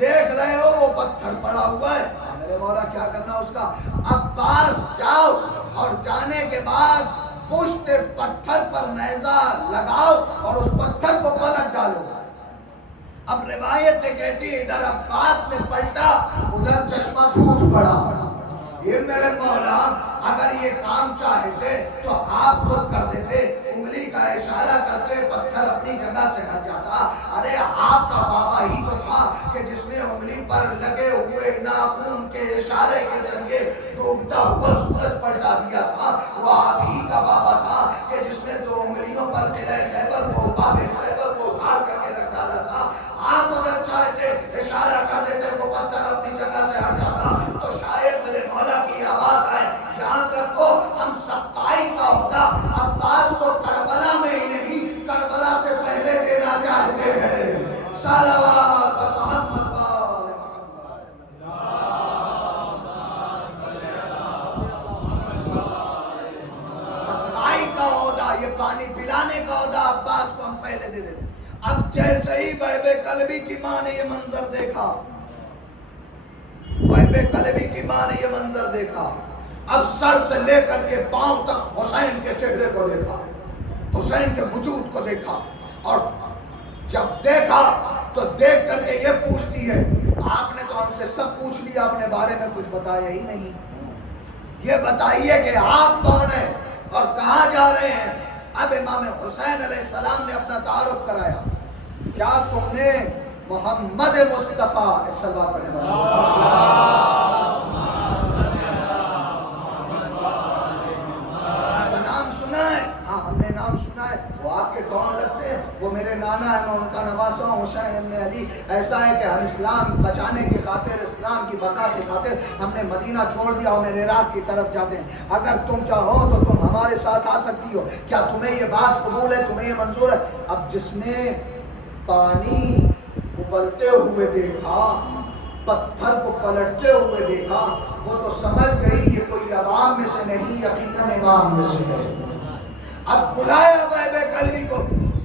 دیکھ رہے ہو وہ پتھر پڑا ہوا ہے، میرے مولا کیا کرنا اس کا؟ عباس جاؤ اور جانے کے بعد پشت پتھر پر نیزہ لگاؤ اور اس پتھر کو پلٹ ڈالو۔ اب روایتیں کہتی ہیں ادھر عباس نے پلٹا، ادھر چشمہ ٹوٹ پڑا۔ یہ میرے مولا اگر یہ کام چاہتے تو آپ خود کر دیتے، انگلی کا اشارہ کرتے، پتھر اپنی جگہ سے ہٹ جاتا۔ ارے آپ کا بابا ہی تو تھا کہ جس نے انگلی پر لگے ہوئے ناخن کے اشارے کے ذریعے ڈوبتا ہوا سورج پلٹا دیا تھا۔ وہ آپ ہی کا بابا تھا کہ جس نے دو انگلیوں پر قلعہ خیبر کو، باب خیبر کو اکھاڑ کر کے رکھ ڈالا تھا۔ آپ اگر چاہتے اشارہ کر دیتے وہ پتھر اپنی جگہ سے ہٹ جاتا تو شاید میرے مولا کی آواز آئے۔ یاد رکھو ہم سبقائی کا عہدہ عباس کو کربلا میں ہی نہیں کربلا سے پہلے دینا چاہتے ہیں۔ صلوات محمد وآل محمد۔ سبقائی کا عہدہ، یہ پانی پلانے کا عہدہ عباس کو ہم پہلے دے دیتے۔ اب جیسے ہی وہب کلبی کی ماں نے یہ منظر دیکھا، وہب کلبی کی ماں نے یہ منظر دیکھا، اب سر سے لے کر کے پاؤں تک حسین کے چہرے کو دیکھا، حسین کے وجود کو دیکھا، اور جب دیکھا تو دیکھ کر کے یہ پوچھتی ہے، آپ نے تو ہم سے سب پوچھ لیا، اپنے بارے میں کچھ بتایا ہی نہیں، یہ بتائیے کہ آپ کون ہیں اور کہاں جا رہے ہیں؟ اب امام حسین علیہ السلام نے اپنا تعارف کرایا، کیا تم نے محمد مصطفیٰ صلوات پڑھیں نام سنا ہے؟ ہاں ہم نے نام سنا ہے۔ وہ آپ کے کون لگتے ہیں؟ وہ میرے نانا ہے، میں ان کا نواسا ہوں، حسین ابن علی۔ ایسا ہے کہ ہم اسلام بچانے کی خاطر، اسلام کی بقا کی خاطر ہم نے مدینہ چھوڑ دیا اور میرے عراق کی طرف جاتے ہیں، اگر تم چاہو تو تم ہمارے ساتھ آ سکتی ہو، کیا تمہیں یہ بات قبول ہے؟ تمہیں یہ منظور ہے؟ اب جس نے پانی ابلتے ہوئے دیکھا، پتھر کو پلٹتے ہوئے دیکھا، وہ تو سمجھ گئی یہ کوئی عوام میں سے نہیں، یقیناً امام میں سے ہے۔ اب بلایا وہب کلبی کو،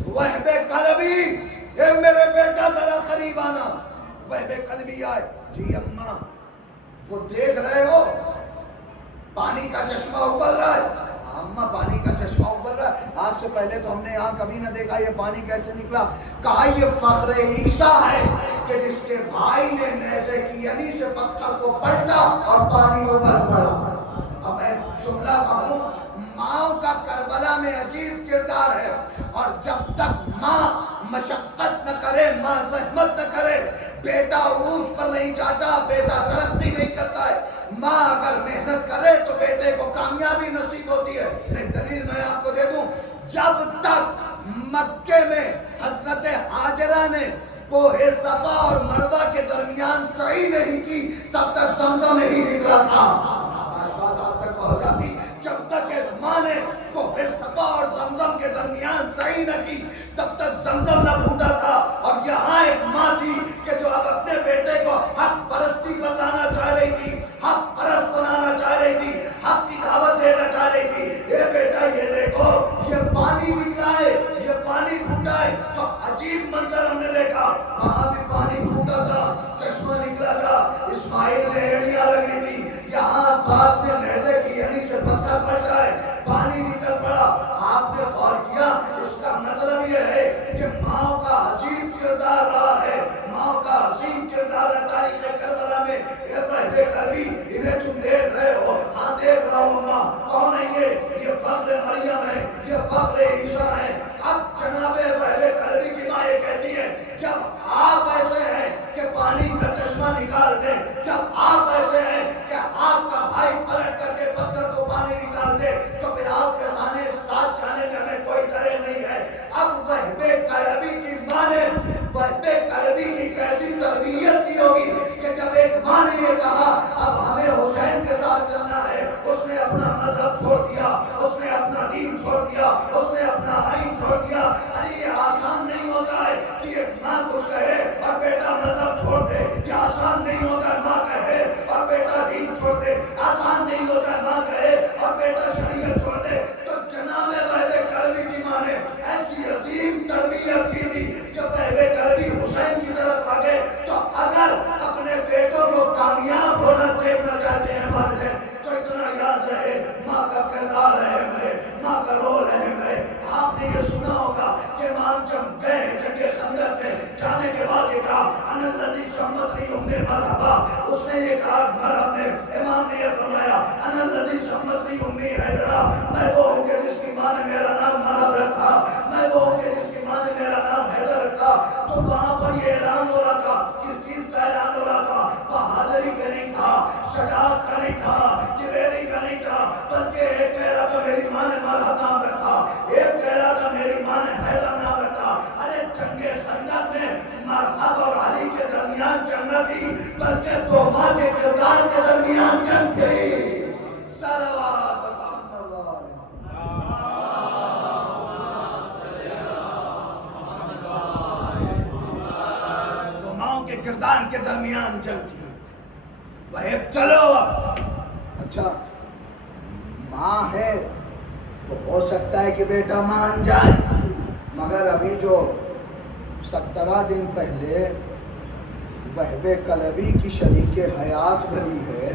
وہب کلبی اے میرے بیٹا ذرا قریب آنا۔ وہب کلبی آئے، جی اماں وہ دیکھ رہے ہو پانی کا چشمہ ابل رہا ہے؟ اماں پانی کا چشمہ ابل رہا ہے، آج سے پہلے تو ہم نے یہاں کبھی نہ دیکھا، یہ پانی کیسے نکلا؟ کہا یہ فخر عیسیٰ ہے کہ جس کے بھائی نے نیزے کی یعنی سے پتھر کو پلٹا اور پانی ابل پڑا۔ اب میں جملہ کہوں، ماں کا کربلا میں عجیب کردار ہے، اور جب تک ماں مشقت نہ کرے، ماں زحمت نہ کرے، بیٹا عروج پر نہیں جاتا، بیٹا ترقی نہیں کرتا ہے۔ ماں اگر محنت کرے تو بیٹے کو کامیابی نصیب ہوتی ہے۔ ایک دلیل میں آپ کو دے دوں، جب تک مکے میں حضرت ہاجرہ نے کوہ صفا اور مروہ کے درمیان سعی نہیں کی تب تک زمزم نہیں نکلا تھا۔ آج بات آپ تک پہنچ جاتی، جب تک کہ ماں نے کوہ صفا اور زمزم کے درمیان سعی نہ کی تب تک زمزم نہ پھوٹا تھا۔ اور یہاں ایک ماں تھی کہ جو اب اپنے بیٹے کو حق پرستی پر لانا چاہ رہی تھی، حق پرست بنانا چاہ رہی تھی، حق کی دعوت دینا چاہ رہی تھی۔ اے بیٹا یہ دیکھو، یہ پانی نکلا ہے، یہ پانی پھوٹا ہے۔ تو عجیب منظر ہم نے دیکھا، وہاں بھی پانی پھوٹا تھا، چشمہ نکلا تھا، اسماعیل نے ایڑیاں لگی تھی، یہاں عباس نے نیزے کی یعنی سے پتھر پلٹا ہے، پانی نکل پڑا۔ آپ نے غور کیا، اس کا مطلب یہ ہے کہ ماں کا نہیں تھا، جریری کا نہیں تھا، بلکہ ایک کہہ رہا تھا میری ماں نے مرحب نام رکھا، ایک کہہ رہا تھا میری ماں نے حیدر نام رکھا۔ ارے جنگ خندق میں مرحب اور علی کے درمیان جنگ نہ تھی، بلکہ دو ماں کے کردار کے درمیان جنگ تھی۔ صلوات محمد علیہ۔ دو ماں کے کردار کے درمیان جنگ تھی۔ وہ چلو اچھا ماں ہے تو ہو سکتا ہے کہ بیٹا مان جائے، مگر ابھی جو 17 دن پہلے وہب کلبی کی شریک حیات بنی ہے،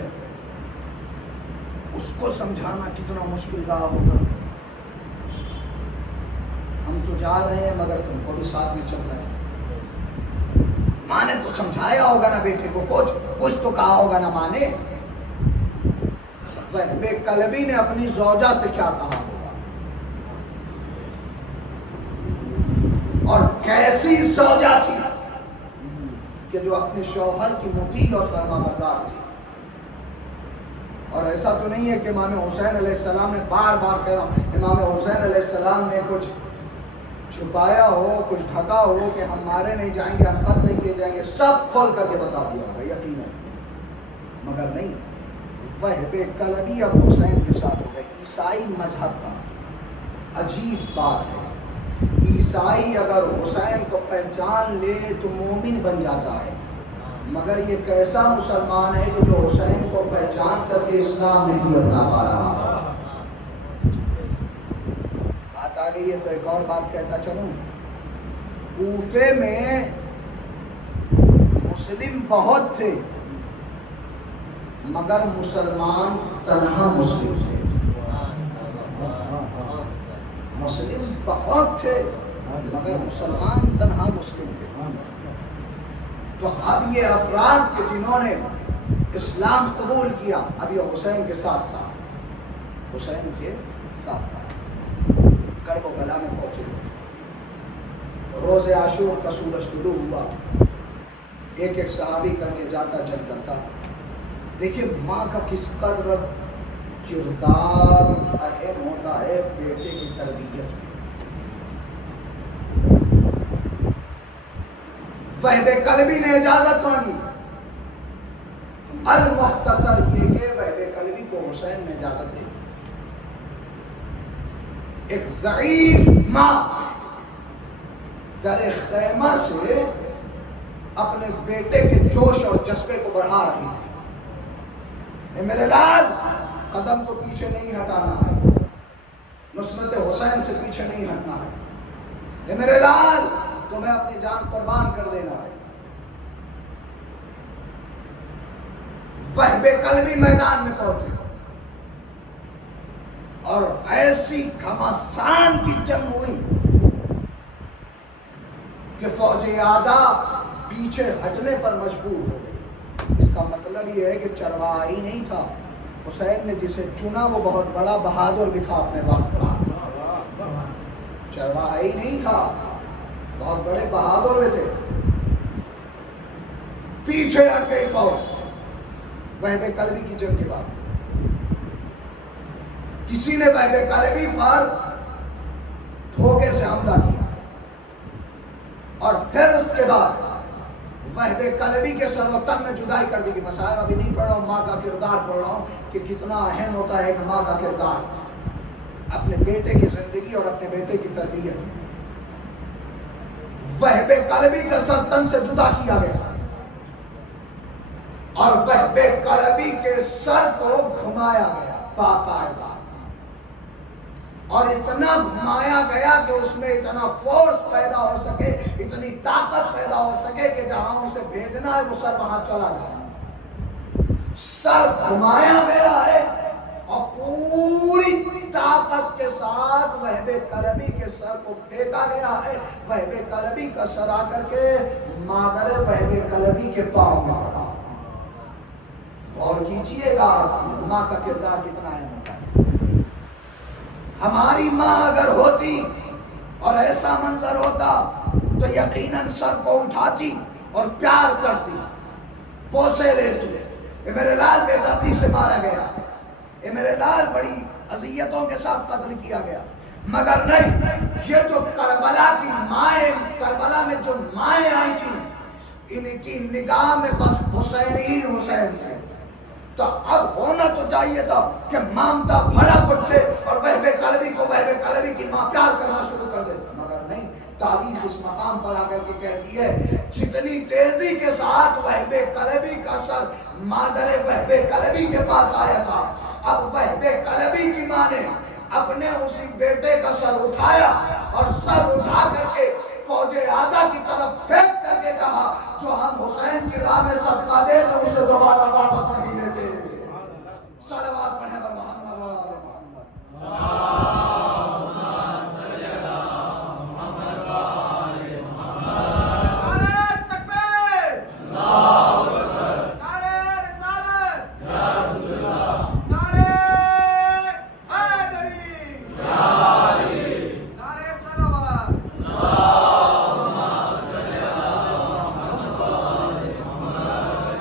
اس کو سمجھانا کتنا مشکل رہا ہوگا۔ ہم تو جا رہے ہیں مگر تم کو بھی ساتھ میں چلنا ہے۔ ماں نے تو سمجھایا ہوگا نا بیٹے کو، کچھ تو کہا ہوگا نا ماں نے۔ وہب کلبی نے اپنی زوجہ سے کیا کہا ہوگا، اور کیسی زوجہ تھی کہ جو اپنے شوہر کی مطیع اور فرما بردار تھی۔ اور ایسا تو نہیں ہے کہ امام حسین علیہ السلام نے بار بار کہا، امام حسین علیہ السلام نے کچھ چھپایا ہو، کچھ ڈھکا ہو کہ ہم مارے نہیں جائیں گے، ہم قتل نہیں کیے جائیں گے، سب کھول کر کے بتا دیا ہوگا یقیناً، مگر نہیں۔ وہب کلبی اب حسین کے ساتھ ہو گئے۔ عیسائی مذہب کا عجیب بات ہے، عیسائی اگر حسین کو پہچان لے تو مومن بن جاتا ہے، مگر یہ کیسا مسلمان ہے کہ جو حسین کو پہچان کر کے اسلام نہیں بھی اپنا پا رہا۔ بات آ گئی ہے تو ایک اور بات کہتا چلوں۔ کوفے میں مسلم بہت تھے مگر مسلمان تنہا مسلم تھے۔ مسلم بہت تھے مگر مسلمان تنہا مسلم تھے۔ تو اب یہ افراد کے جنہوں نے اسلام قبول کیا، اب یہ حسین کے ساتھ ساتھ، حسین کے ساتھ ساتھ کربلا میں پہنچے۔ روز عاشور کا سورج طلوع ہوا، ایک ایک صحابی کر کے جاتا جنگ کرتا۔ دیکھیں ماں کا کس قدر کردار اہم ہوتا ہے بیٹے کی تربیت میں۔ وہب کلبی نے اجازت مانگی، المختصر یہ کہ وہب کلبی کو حسین نے اجازت دی۔ ایک ضعیف ماں در خیمہ سے اپنے بیٹے کے جوش اور جذبے کو بڑھا رہی تھی۔ اے میرے لال، قدم کو پیچھے نہیں ہٹانا ہے، نصرت حسین سے پیچھے نہیں ہٹنا ہے۔ اے میرے لال، تمہیں اپنی جان قربان کر دینا ہے۔ وہب کلبی میدان میں پہنچے اور ایسی گھمسان کی جنگ ہوئی کہ فوج اعداء پیچھے ہٹنے پر مجبور ہو گئی۔ اس کا مطلب یہ ہے کہ چرواہا ہی نہیں تھا، حسین نے جسے چنا وہ بہت بڑا بہادر بھی تھا اپنے وقت کا، چرواہا ہی نہیں تھا، بہت بڑے بہادر بھی تھے۔ پیچھے ہٹ گئی فوج وہب کلبی کی جنگ کے بعد۔ کسی نے وہب کلبی پر دھوکے سے حملہ کیا اور پھر اس کے بعد وہب کلبی کے سر و تن میں جدائی کر دی۔ مسائل ابھی نہیں پڑھ رہا ہوں، ماں کا کردار پڑھ رہا ہوں کہ کتنا اہم ہوتا ہے کہ ماں کا کردار اپنے بیٹے کی زندگی اور اپنے بیٹے کی تربیت میں۔ وہب کلبی کا سر تن سے جدا کیا گیا اور وہب کلبی کے سر کو گھمایا گیا باقاعدہ، اور اتنا گھمایا گیا کہ اس میں اتنا فورس پیدا ہو سکے، اتنی طاقت پیدا ہو سکے کہ جہاں اسے بھیجنا ہے وہ سر وہاں چلا جائے۔ سر گھمایا گیا ہے اور پوری طاقت کے ساتھ وہب کلبی کے سر کو پھینکا گیا ہے۔ وہب کلبی کا سر آ کر کے مادر وہب کلبی کے پاؤں میں پڑا۔ اور کیجئے گا ماں کا کردار کتنا اہم ہوتا ہے۔ ہماری ماں اگر ہوتی اور ایسا منظر ہوتا تو یقیناً سر کو اٹھاتی اور پیار کرتی، پوسے لیتی، یہ میرے لال بے دردی سے مارا گیا، یہ میرے لال بڑی اذیتوں کے ساتھ قتل کیا گیا، مگر نہیں، یہ جو کربلا کی مائیں، کربلا میں جو مائیں آئی تھیں، ان کی نگاہ میں بس حسین ہی حسین تھے۔ تو اب ہونا تو چاہیے تھا کہ مامتا بھڑا اٹھے اور وہب قلبی کو وہب قلبی کی ماں پیار کرنا شروع کر دے، مگر نہیں، تاریخ اس مقام پر آ کر کے کہتی ہے جتنی تیزی کے ساتھ وہب قلبی کا سر مادر وہب قلبی کے پاس آیا تھا، اب وہب قلبی کی ماں نے اپنے اسی بیٹے کا سر اٹھایا اور سر اٹھا کر کے فوج آدھا کی طرف پھینک کر کے کہا جو ہم حسین کی راہ میں صدقہ دے تو اسے دوبارہ واپس نہیں لیتے۔ صلوات پڑھیں بر محمد و آل محمد۔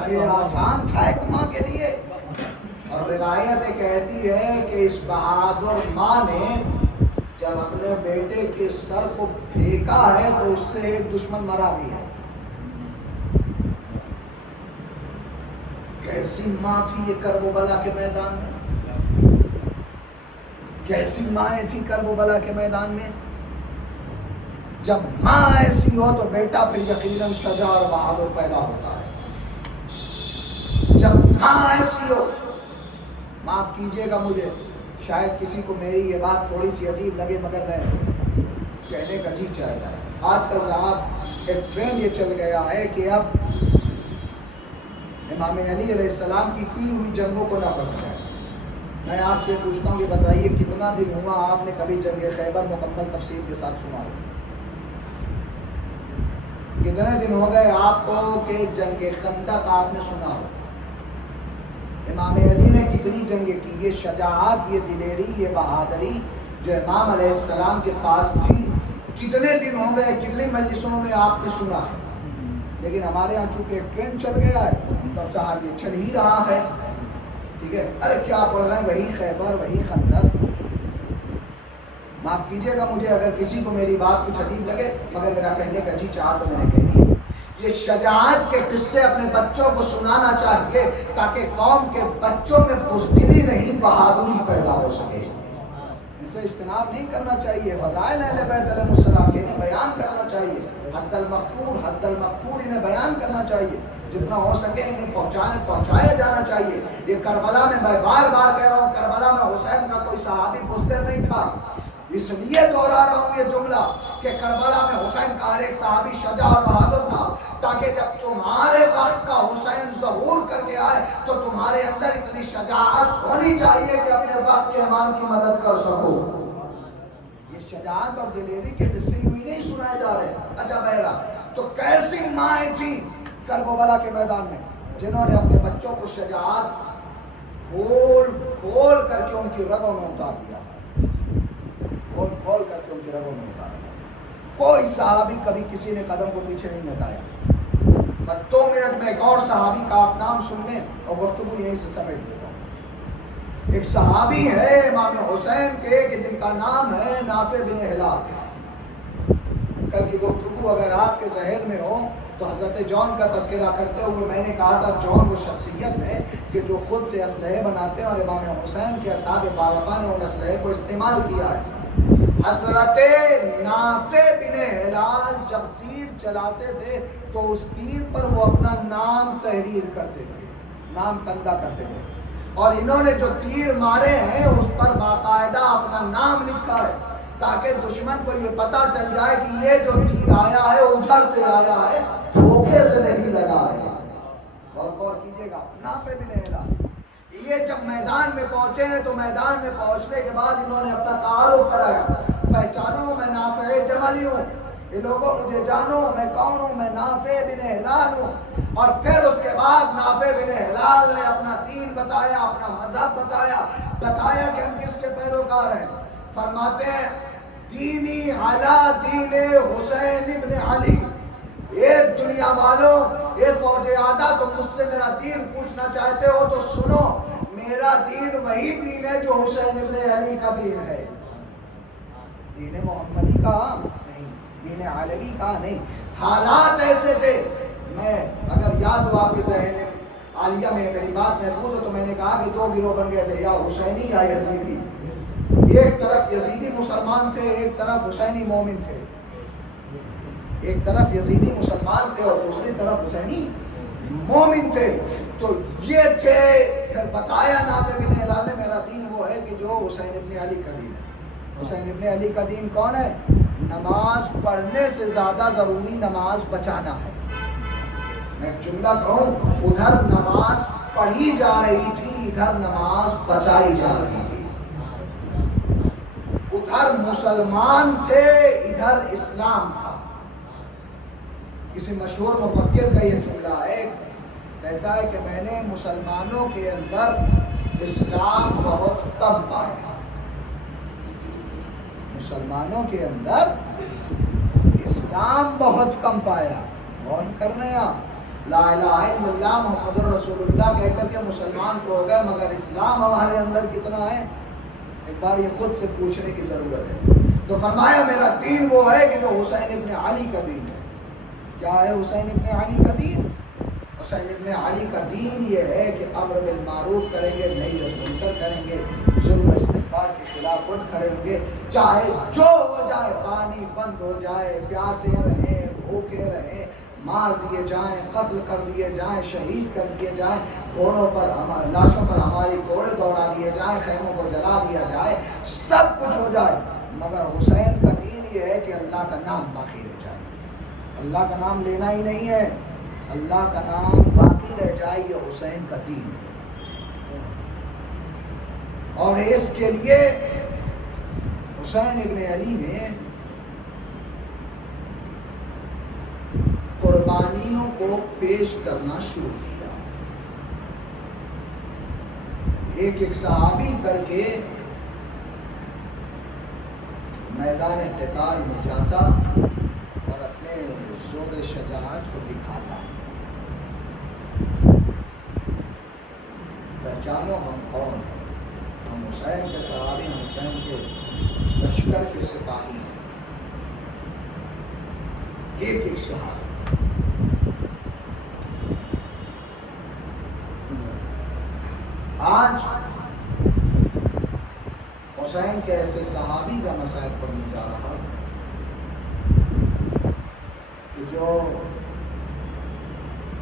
یہ آسان تھا ایک ماں کے لیے، اور روایت کہتی ہے کہ اس بہادر ماں نے جب اپنے بیٹے کے سر کو پھینکا ہے تو اس سے ایک دشمن مرا بھی ہے۔ کیسی ماں تھی یہ کرب و بلا کے میدان میں، کیسی مائیں تھی کرب و بلا کے میدان میں۔ جب ماں ایسی ہو تو بیٹا پھر یقیناً شجاع اور بہادر پیدا ہوتا ہے۔ جب ماں ایسی ہو، معاف کیجئے گا مجھے، شاید کسی کو میری یہ بات تھوڑی سی عجیب لگے، مگر میں کہنے کا جی چاہتا ہے۔ آج کل صاحب ایک ٹرینڈ یہ چل گیا ہے کہ اب امام علی علیہ السلام کی ہوئی جنگوں کو نہ پڑھا جائے۔ میں آپ سے پوچھتا ہوں کہ بتائیے کتنا دن ہوا آپ نے کبھی جنگ خیبر مکمل تفصیل کے ساتھ سنا ہو؟ کتنے دن ہو گئے آپ کو کہ جنگ خندق آپ نے سنا ہو؟ امام علی نے کتنی جنگیں کی، یہ شجاعت، یہ دلیری، یہ بہادری جو امام علیہ السلام کے پاس تھی، کتنے دن ہو گئے، کتنی مجلسوں میں آپ نے سنا ہے۔ لیکن ہمارے یہاں چونکہ ایک ٹرینڈ چل گیا ہے، تب صاحب یہ چل ہی رہا ہے، ٹھیک ہے، ارے کیا پڑھ رہے ہیں، وہی خیبر، وہی خندق۔ معاف کیجئے گا مجھے اگر کسی کو میری بات کچھ عجیب لگے، مگر میرا کہنے کا جی چاہا تو میں نے کہہ دیا۔ یہ شجاعت کے قصے اپنے بچوں کو سنانا چاہیے تاکہ قوم کے بچوں میں بزدلی نہیں، بہادری پیدا ہو سکے۔ اسے اجتناب نہیں کرنا چاہیے، فضائل اہل بیت علیہ السلام کے انہیں بیان کرنا چاہیے، حد المقتور انہیں بیان کرنا چاہیے، جتنا ہو سکے انہیں پہنچایا جانا چاہیے۔ یہ کربلا میں بار بار کہہ رہا ہوں، کربلا میں حسین کا کوئی صحابی بزدل نہیں تھا، اس لیے دوہرا رہا ہوں یہ جملہ کہ کربلا میں حسین کا ہر ایک صحابی شجاع اور بہادر تھا، تاکہ جب تمہارے وقت کا حسین ظہور کر کے آئے تو تمہارے اندر اتنی شجاعت ہونی چاہیے کہ اپنے وقت کے امام کی مدد کر سکو۔ یہ شجاعت اور دلیری کے قصے ہوئی نہیں سنائے جا رہے۔ اچھا بہرا تو کیسی مائیں تھیں کرب و بلا کے میدان میں جنہوں نے اپنے بچوں کو شجاعت کھول کر کے ان کی رگوں میں اتار دیا، کھول کر کے ان کی رگوں میں اتارا۔ کوئی صحابی کبھی کسی نے قدم کو پیچھے نہیں ہٹایا۔ بس 2 منٹ میں ایک اور صحابی کا آپ نام سن لیں اور گفتگو یہیں سے سمیٹ دیتا ہوں۔ ایک صحابی ہے امام حسین کے کہ جن کا نام ہے نافع بن ہلال۔ کل کی گفتگو اگر آپ کے ذہن میں ہو تو حضرت جون کا تذکرہ کرتے ہوئے میں نے کہا تھا جون وہ شخصیت ہے کہ جو خود سے اسلحے بناتے ہیں اور امام حسین کے اصحاب باوفا نے ان اسلحے کو استعمال کیا ہے۔ حضرت نافع بن ہلال جب تیر چلاتے تھے تو اس تیر پر وہ اپنا نام تحریر کرتے تھے، نام کندہ کرتے تھے، اور انہوں نے جو تیر مارے ہیں اس پر باقاعدہ اپنا نام لکھا ہے تاکہ دشمن کو یہ پتا چل جائے کہ یہ جو تیر آیا ہے ادھر سے آیا ہے، دھوکے سے نہیں لگا ہے۔ غور کیجیے گا، نافع بن ہلال یہ جب میدان میں پہنچے ہیں تو میدان میں پہنچنے کے بعد انہوں نے اپنا تعارف کرایا، پہچانو میں نافع جملی ہوں، یہ لوگوں مجھے جانو میں کون ہوں، میں نافع بن ہلال ہوں۔ اور پھر اس کے بعد نافع بن ہلال نے اپنا دین بتایا، اپنا مذہب بتایا کہ ہم کس کے پیروکار ہیں۔ فرماتے ہیں دینی علی دین حسین ابن علی، دنیا والوں، اے فوج آدھا، تم مجھ سے میرا دین پوچھنا چاہتے ہو تو سنو، میرا دین وہی دین ہے جو حسین ابن علی کا دین ہے، دین محمدی کا نہیں، دین عالمی کا نہیں۔ حالات ایسے تھے، میں اگر یاد ہو آپ کے ذہن عالیہ میں میری بات محفوظ ہے تو میں نے کہا کہ دو گروہ بن گئے تھے، یا حسینی یا یزیدی۔ ایک طرف یزیدی مسلمان تھے، ایک طرف حسینی مومن تھے، ایک طرف یزیدی مسلمان تھے اور دوسری طرف حسینی مومن تھے۔ تو یہ تھے، پھر بتایا نافع بن ہلال نے میرا دین وہ ہے کہ جو حسین ابن علی کا دین ہے۔ حسین ابن علی کا دین کون ہے؟ نماز پڑھنے سے زیادہ ضروری نماز بچانا ہے۔ میں ایک جملہ کہوں، ادھر نماز پڑھی جا رہی تھی، ادھر نماز بچائی جا رہی تھی، ادھر مسلمان تھے، ادھر اسلام تھا۔ کسی مشہور مفکر کا یہ جملہ ہے، کہتا ہے کہ میں نے مسلمانوں کے اندر اسلام بہت کم پایا، مسلمانوں کے اندر اسلام بہت کم پایا۔ غور کر رہے ہیں آپ، لا الہ الا اللہ محمد رسول اللہ کہہ کر کے مسلمان تو ہو گئے، مگر اسلام ہمارے اندر کتنا ہے؟ ایک بار یہ خود سے پوچھنے کی ضرورت ہے۔ تو فرمایا میرا دین وہ ہے کہ جو حسین ابن علی کا دین ہے۔ کیا ہے حسین ابن علی کا دین؟ حسین ابن علی کا دین یہ ہے کہ امر بالمعروف کریں گے، نہی از منکر کریں گے، ظلم استکبار کے خلاف اٹھ کھڑے ہوں گے، چاہے جو ہو جائے، پانی بند ہو جائے، پیاسے رہیں، بھوکے رہیں، مار دیے جائیں، قتل کر دیے جائیں، شہید کر دیے جائیں، گھوڑوں پر لاشوں پر ہماری گھوڑے دوڑا دیے جائیں، خیموں کو جلا دیا جائے، سب کچھ ہو جائے، مگر حسین کا دین یہ ہے کہ اللہ کا نام باقی رہ جائے، اللہ کا نام لینا ہی نہیں ہے، اللہ کا نام باقی رہ جائے، یہ حسین کا دین ہے۔ اور اس کے لیے حسین ابن علی نے قربانیوں کو پیش کرنا شروع کیا، ایک ایک صحابی کر کے میدان قتال میں جاتا اور اپنے زور شجاعت کو دکھاتا، پہچانو ہم کون ہیں، ہم حسین کے صحابی، ہم حسین کے لشکر کے سپاہی ہیں، ایک ایک صحابی۔ آج حسین کے ایسے صحابی کا مسائل پڑھنے جا رہا ہوں کہ جو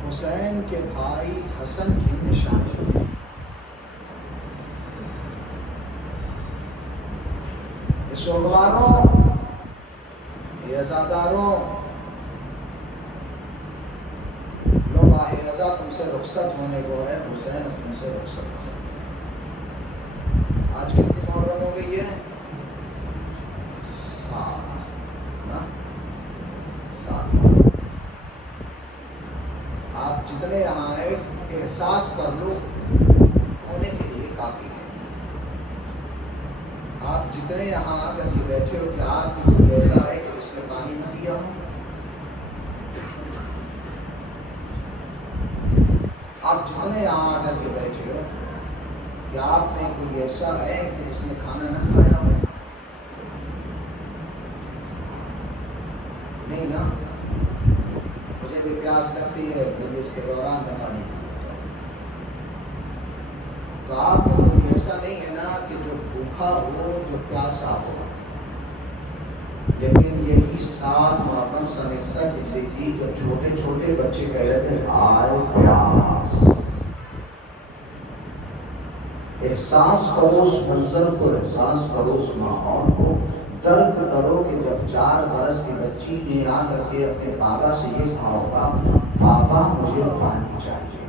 حسین کے بھائی حسن کی نشانی، سوگواروں، عزاداروں، لو ماہ عزا تم سے رخصت ہونے کو ہے، حسین تم سے رخصت ہونے کو ہے۔ آج کتنی محرم ہو گئی ہے؟ 7۔ آپ جتنے یہاں آئے احساس کر لو ہونے کے لیے کافی ہے۔ آپ جتنے یہاں آ کر کے بیٹھے ہو کہ آپ میں کوئی ایسا ہے کہ جس نے پانی نہ پیا ہو، آپ جتنے یہاں آ کر کے بیٹھے ہو کہ آپ میں کوئی ایسا ہے کہ جس نے کھانا نہ کھایا ہو، نہیں نا؟ مجھے بھی پیاس لگتی ہے، مجلس کے دوران میں پانی پیتا ہوں، تو آپ میں کوئی ایسا نہیں ہے نا کہ جو بھوکا ہو، جو پیاسا ہو۔ لیکن یہی 7 محرم سن 61 ہجری تھی جب چھوٹے چھوٹے بچے کہہ رہے تھے آئے پیاس۔ احساس کرو اس منظر کو، احساس کرو اس ماحول کو، درک کرو کہ جب 4 برس کی بچی نے آ کر کے اپنے بابا سے یہ کہا ہوگا بابا مجھے پانی چاہیے۔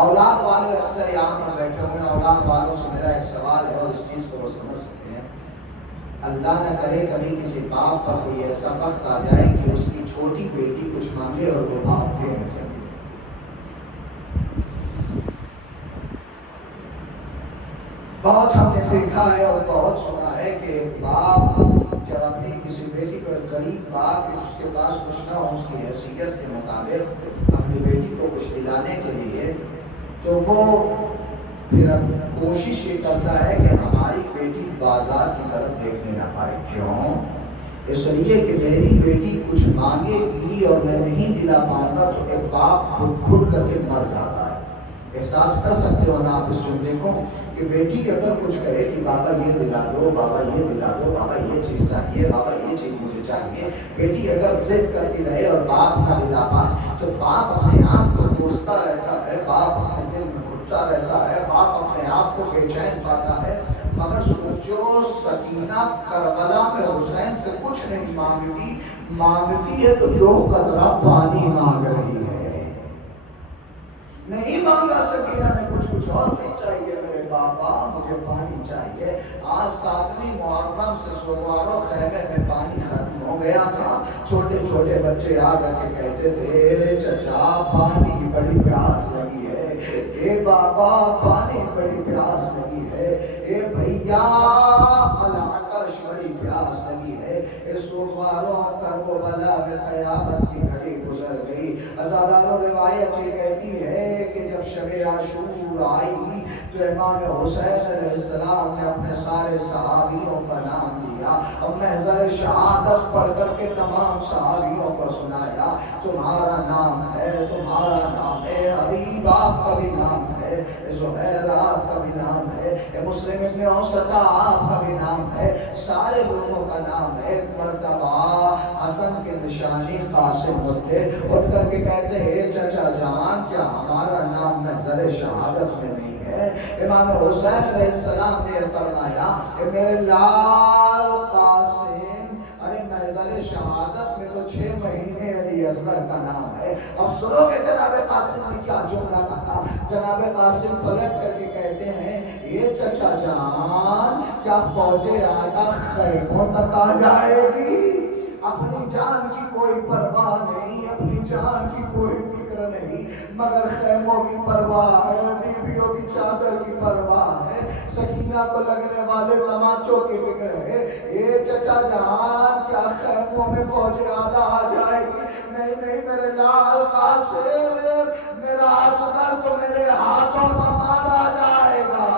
اولاد والے اکثر یہاں پر بیٹھے ہوئے ہیں، اولاد والوں سے میرا ایک سوال ہے اور اس چیز کو وہ سمجھ سکتے ہیں، اللہ نہ کرے کبھی کسی باپ پر کوئی ایسا وقت آ جائے کہ اس کی چھوٹی بیٹی کچھ مانگے اور وہ باپ دے نہ سکے۔ بہت ہم نے دیکھا ہے اور بہت سنا ہے کہ ایک باپ جب اپنی کسی بیٹی کو غریب باپ اس کے پاس کچھ نہ ہو اس کی حیثیت کے مطابق اپنی بیٹی کو کچھ دلانے کے لیے، تو وہ پھر کوشش یہ کرتا ہے کہ ہماری بیٹی بازار کی طرف دیکھنے نہ پائے۔ کیوں؟ اس لیے کہ میری بیٹی کچھ مانگے گی اور میں نہیں دلا پاؤں گا تو ایک باپ کھٹ کر کے مر جاتا ہے۔ احساس کر سکتے ہو نا آپ اس جملے کو کہ بیٹی اگر کچھ کہے کہ بابا یہ دلا دو، بابا یہ دلا دو، بابا یہ چیز چاہیے، بابا یہ چیز مجھے چاہیے، بیٹی اگر ضد کرتی رہے اور باپ نہ دلا پائے تو باپ اپنے آپ کو کوستا رہتا ہے، باپ اپنے دل میں گھٹتا رہتا ہے، باپ اپنے آپ کو بے چین پاتا ہے۔ مگر سوچو سکینہ کربلا میں حسین سے کچھ نہیں مانگتی ہے تو 2 قطرہ پانی مانگ رہی ہے۔ نہیں مانگا سکینہ نے کچھ اور نہیں چاہیے میرے بابا، مجھے پانی چاہیے۔ آج 7ویں محرم سے سوگوارو خیمے میں پانی ختم ہو گیا تھا، چھوٹے چھوٹے بچے آ کر کے کہتے تھے چچا پانی بڑی پیاس لگی ہے، اے بابا پانی بڑی پیاس لگی ہے، اے بھیا العطش بڑی پیاس لگی ہے۔ اے سوگوارو کربلا میں قیامت کی گھڑی گزر گئی۔ ازادارو روایت یہ کہتی ہے کہ جب شب عاشور آئی تو امام حسین علیہ السلام نے اپنے سارے صحابیوں کا نام لیا اور محضر شہادت پڑھ کر کے تمام صحابیوں کو سنایا، تمہارا نام ہے، تمہارا نام ہے، حبیب آپ کا بھی نام ہے، زہیر آپ کا بھی نام ہے، مسلم ابن اوسطہ آپ کا بھی نام ہے، سارے لوگوں کا نام ہے۔ ایک مرتبہ حسن کے نشانی قاسم ہوتے اٹھ کر کے کہتے ہیں چچا جان کیا ہمارا نام محضر شہادت میں نہیں ہے؟ امام حسین علیہ السلام نے فرمایا کہ میرے لال قاسم، ارے محضر شہادت میں تو 6 مہینے علی اصغر کا نام ہے۔ اب سنو کہ جناب قاسم نے کیا جملہ کہا۔ جناب قاسم پلٹ کر کے کہتے ہیں یہ چچا جان کیا فوج آقا خیموں تک آ جائے گی؟ اپنی جان کی کوئی پرواہ نہیں، اپنی جان کی کوئی فکر نہیں، مگر خیموں کی پرواہ ہے، بیویوں کی چادر کی پرواہ ہے، سکینہ کو لگنے والے تماچوں کی فکر ہے۔ اے چچا جان کیا خیموں میں فوج آدھا آ جائے گی؟ نہیں نہیں میرے لال قاسم، میرا اصغر تو میرے ہاتھوں پر مارا جائے گا۔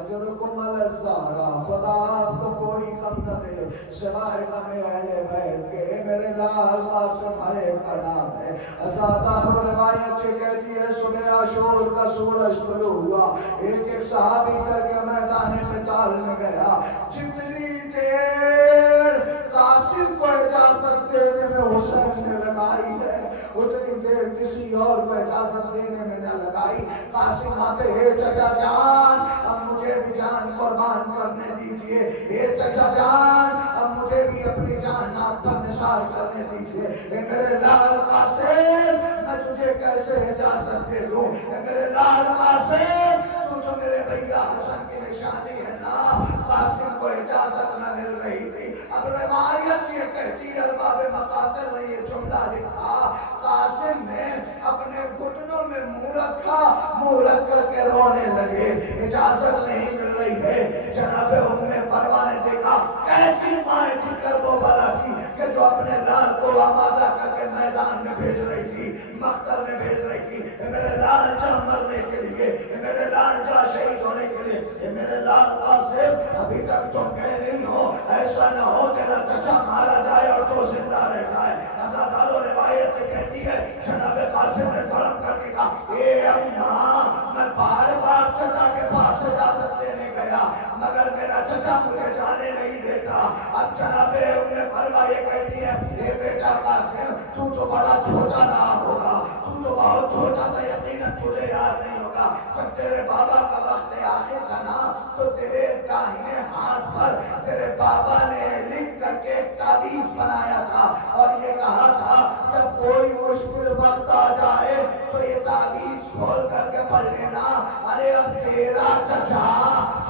اجرکم الزہرا، خدا آپ کو کوئی کم نہ دے سوائے غم اہل بیت کے، میرے لال قاسم ہر ایک کا نام ہے۔ ازادار روایت یہ کہتی ہے صبح عاشور کا سورج طلوع ہوا، ایک ایک صحابی کر کے میدان قتال میں گیا۔ جتنی دیر قاسم کو اجازت دینے میں حسین نے لگائی ہے اتنی دیر کسی اور کو اجازت دینے میں نہ لگائی۔ قاسم آتے اے چچا جان اب مجھے بھی جان قربان کرنے دیجئے، اے چچا جان اب مجھے بھی اپنی جان آپ پر نثار کرنے دیجئے۔ اے میرے لال قاسم میں تجھے کیسے اجازت دے دوں؟ اے میرے لال قاسم تو میرے بھیا حسن کی نشانی ہے نا۔ قاسم کو اجازت نہ مل رہی تھی۔ اب روایت یہ کہتی ہے، ارباب مقاتل نے یہ جملہ لکھا، قاسم نے اپنے گھٹنوں میں منہ رکھا، منہ رکھ کر کے رونے لگے، اجازت نہیں مل رہی ہے۔ جناب ام فروا نے دیکھا کیسی مائیں تھی کربلا کی کہ جو اپنے لال کو آمادہ کر کے میدان میں بھیج رہی تھی، مقتل میں بھیج رہی تھی۔ میرے لال جا مرنے کے لیے، میرے لال جا شہید ہونے کے لیے، میرے لال قاسم ابھی تک تم کہہ نہیں ہو، ایسا نہ ہو تیرا چچا مارا جائے اور تو زندہ رہ جائے۔ ازادارو روایت کہتی ہے جناب قاسم نے تڑپ کر کے کہا اے اماں میں بار بار چچا کے پاس اجازت لینے گیا مگر میرا چچا مجھے جانے نہیں دیتا۔ اب جناب ام فروا یہ کہتی ہے اے بیٹا قاسم تو بڑا چھوٹا رہا ہوگا، تو بہت چھوٹا تھا، یقیناً تجھے یاد نہیں ہوگا جب تیرے بابا کا وقت آخر تھا نا تو تیرے داہنے ہاتھ پر تیرے بابا نے لکھ کر کے ایک تعویذ بنایا تھا اور یہ کہا تھا جب کوئی مشکل وقت آ جائے تو یہ تعویذ کھول کر کے پڑھ لینا، ارے اب تیرا چچا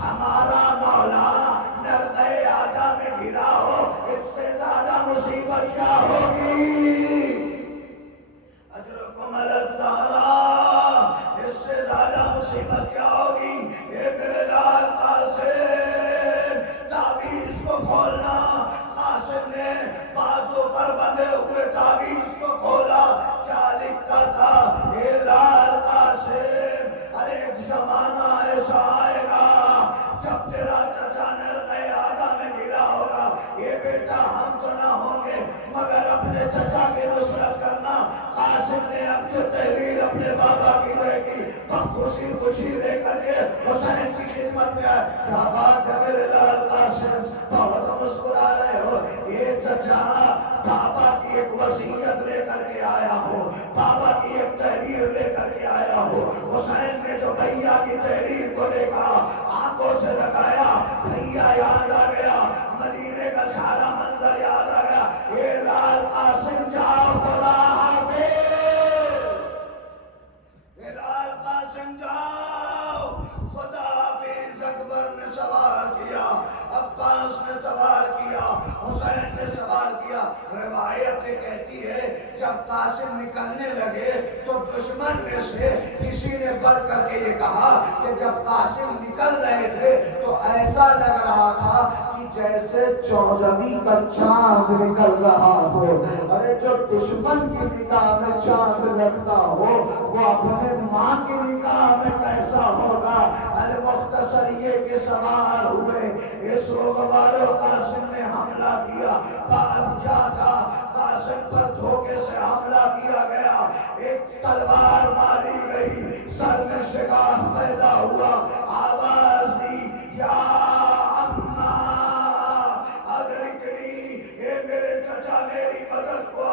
ہمارا مولا نرغے آدھا میں گرا ہو، اس سے زیادہ مصیبت کیا ہوگی؟ اجرکم الزہرا، اس سے زیادہ مصیبت کیا ہوگی؟ یہ میرے لال قاسم تعویذ کو کھولنا خدمت میں آئے. کیا بات ہے میرے لال قاسم, بہت مسکرا رہے ہو. یہ چچا بابا کی ایک وصیت لے کر کے آیا ہو, بابا کی ایک تحریر لے کر کے آیا ہو. حسین نے جو بھیا کی تحریر کو دیکھا, آنکھوں سے لگایا, بھیا یاد آ گیا, مدینے کا سارا منظر یاد آ گیا. یہ لال قاسم جاؤ, خدا حافظ. یہ لال قاسم جاؤ, خدا حافظ. اکبر نے سوال کیا, عباس نے سوال کیا, حسین نے سوال کیا. روایت کہتی ہے جب قاسم نکلنے لگے تو دشمن میں سے کسی نے بڑھ کر کے یہ کہا کہ جب قاسم نکل رہے تھے تو ایسا لگ رہا تھا کہ جیسے 14ویں کا چاند نکل رہا ہو. ارے جو دشمن کی نگاہ میں چاند لگتا ہو وہ اپنے ماں کی نگاہ میں کیسا ہوگا. المختصر یہ کہ سوار ہوئے, اس سوگوارو قاسم نے حملہ کیا. بات کیا تھا, قاسم پر دھوکے سے حملہ کیا گیا, ایک تلوار ماری گئی, سر میں شگاف پیدا ہوا, آواز دی یا اماں ادرکنی, اے میرے چچا میری مدد کو آ.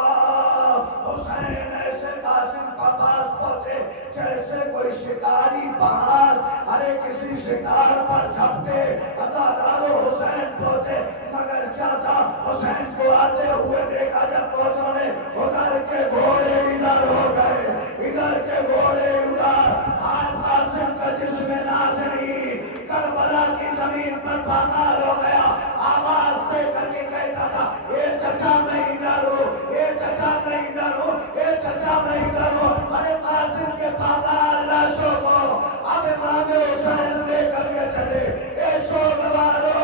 حسین ایسے قاسم کا پاس پہنچے جیسے کوئی شکاری باز ارے کسی شکار پر جھپتے. عزادارو حسین پہنچے, مگر کیا تھا, حسین کو آتے ہوئے دیکھا جب فوجوں نے, ادھر کے گھوڑے ادھر ہو گئے, ادھر کے گھوڑے ادھر. قاسم کا جسم نازنی کربلا کی زمین پر پامال ہو گیا. آواز دے کر کے کہتا تھا, اے چچا میں ادھر ہوں, اے چچا میں ادھر ہوں, اے چچا میں ادھر ہوں. ارے قاسم کے پامال لاشوں کو اب امام حسین لے کر کے چلے. اے سوگوارو,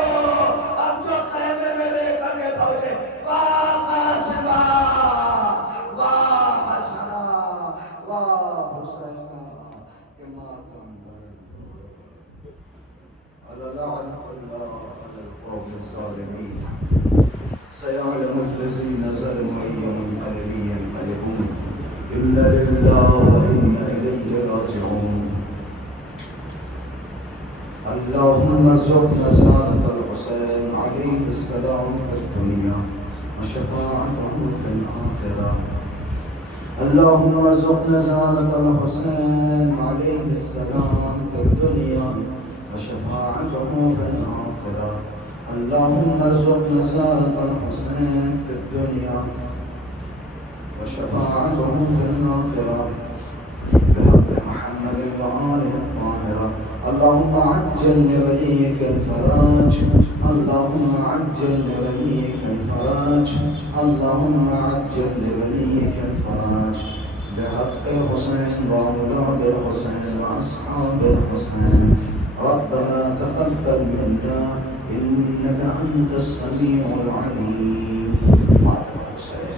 اب جو خیمے میں لے کر کے پہنچے, واہ قاسمہ, واہ حسنہ, واہ حسینہ, کہ ماتم لعنة الله على القوم الظالمين. سيعلم الذين ظلموا أي منقلب ينقلبون. إنا لله وإنا إليه راجعون. اللهم ارزقنا سعادة الحسين عليه السلام في الدنيا وشفاعته في الآخرة. اللهم ارزقنا سعادة الحسين عليه السلام في الدنيا وشفاعته في الآخرة. اللهم ارزقنا سعادة الحسين في الدنيا وشفاعته في الآخرة بحق محمد وآله الطاهرة. اللهم عجل لوليك الفرج, اللهم عجل لوليك الفرج, اللهم عجل لوليك الفرج بحق الحسين وأولاد الحسين وأصحاب الحسين. ربنا تقبل منا إنك أنت السميع العليم. مع الحسين.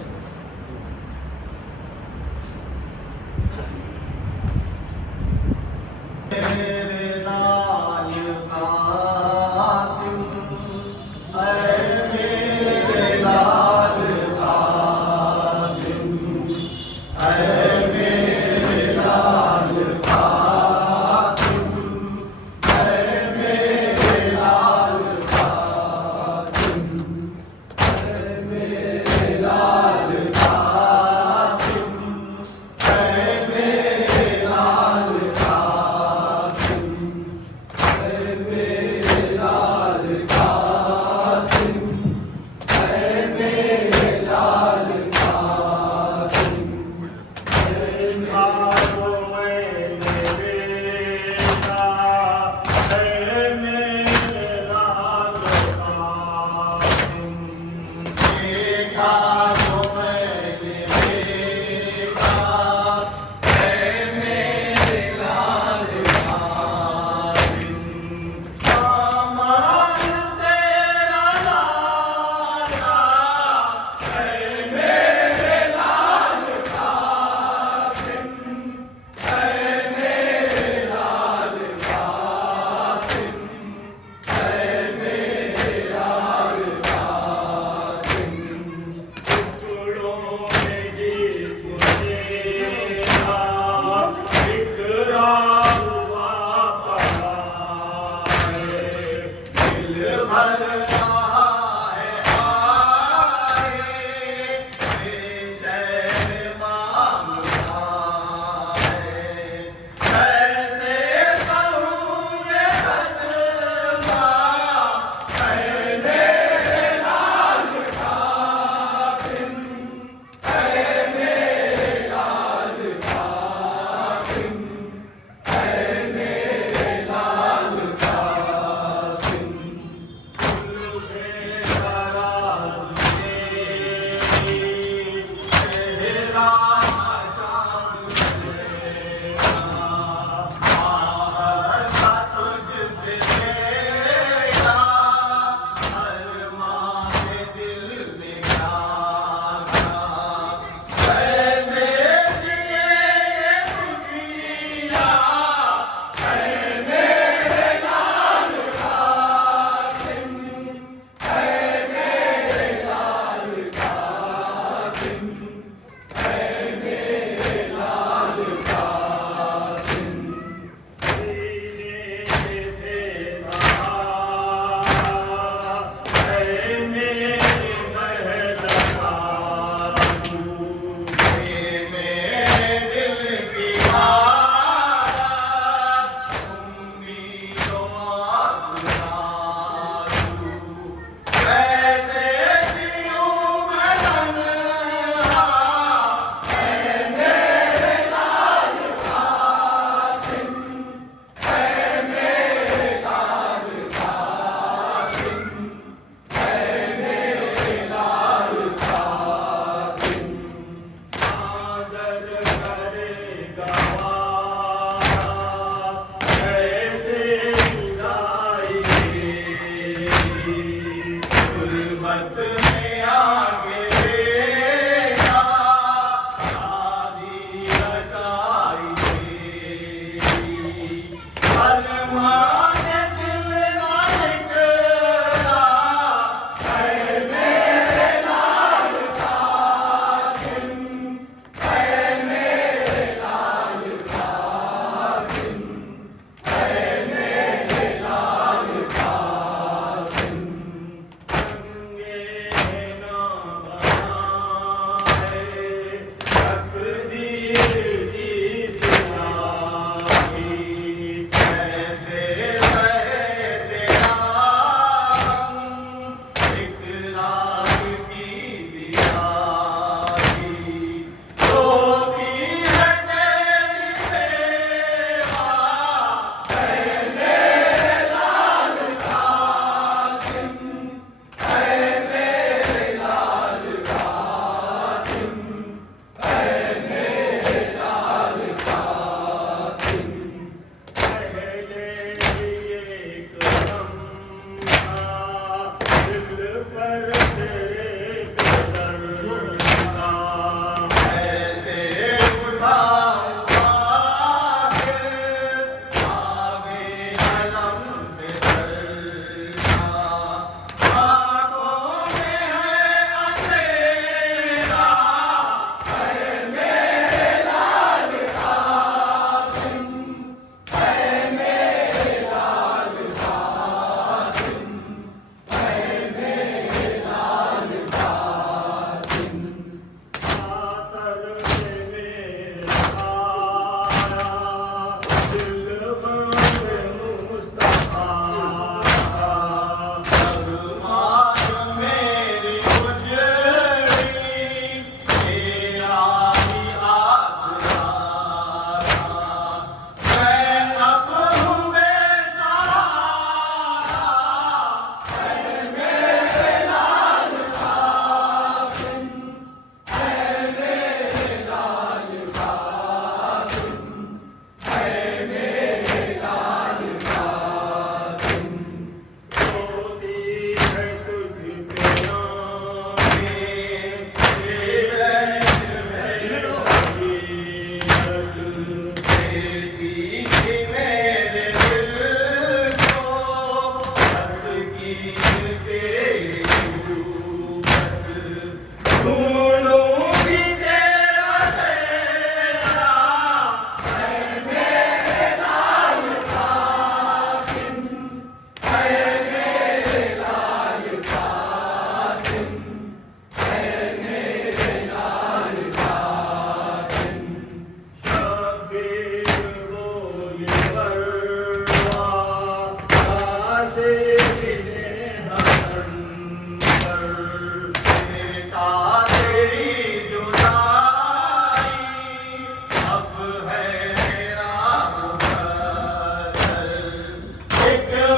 ایک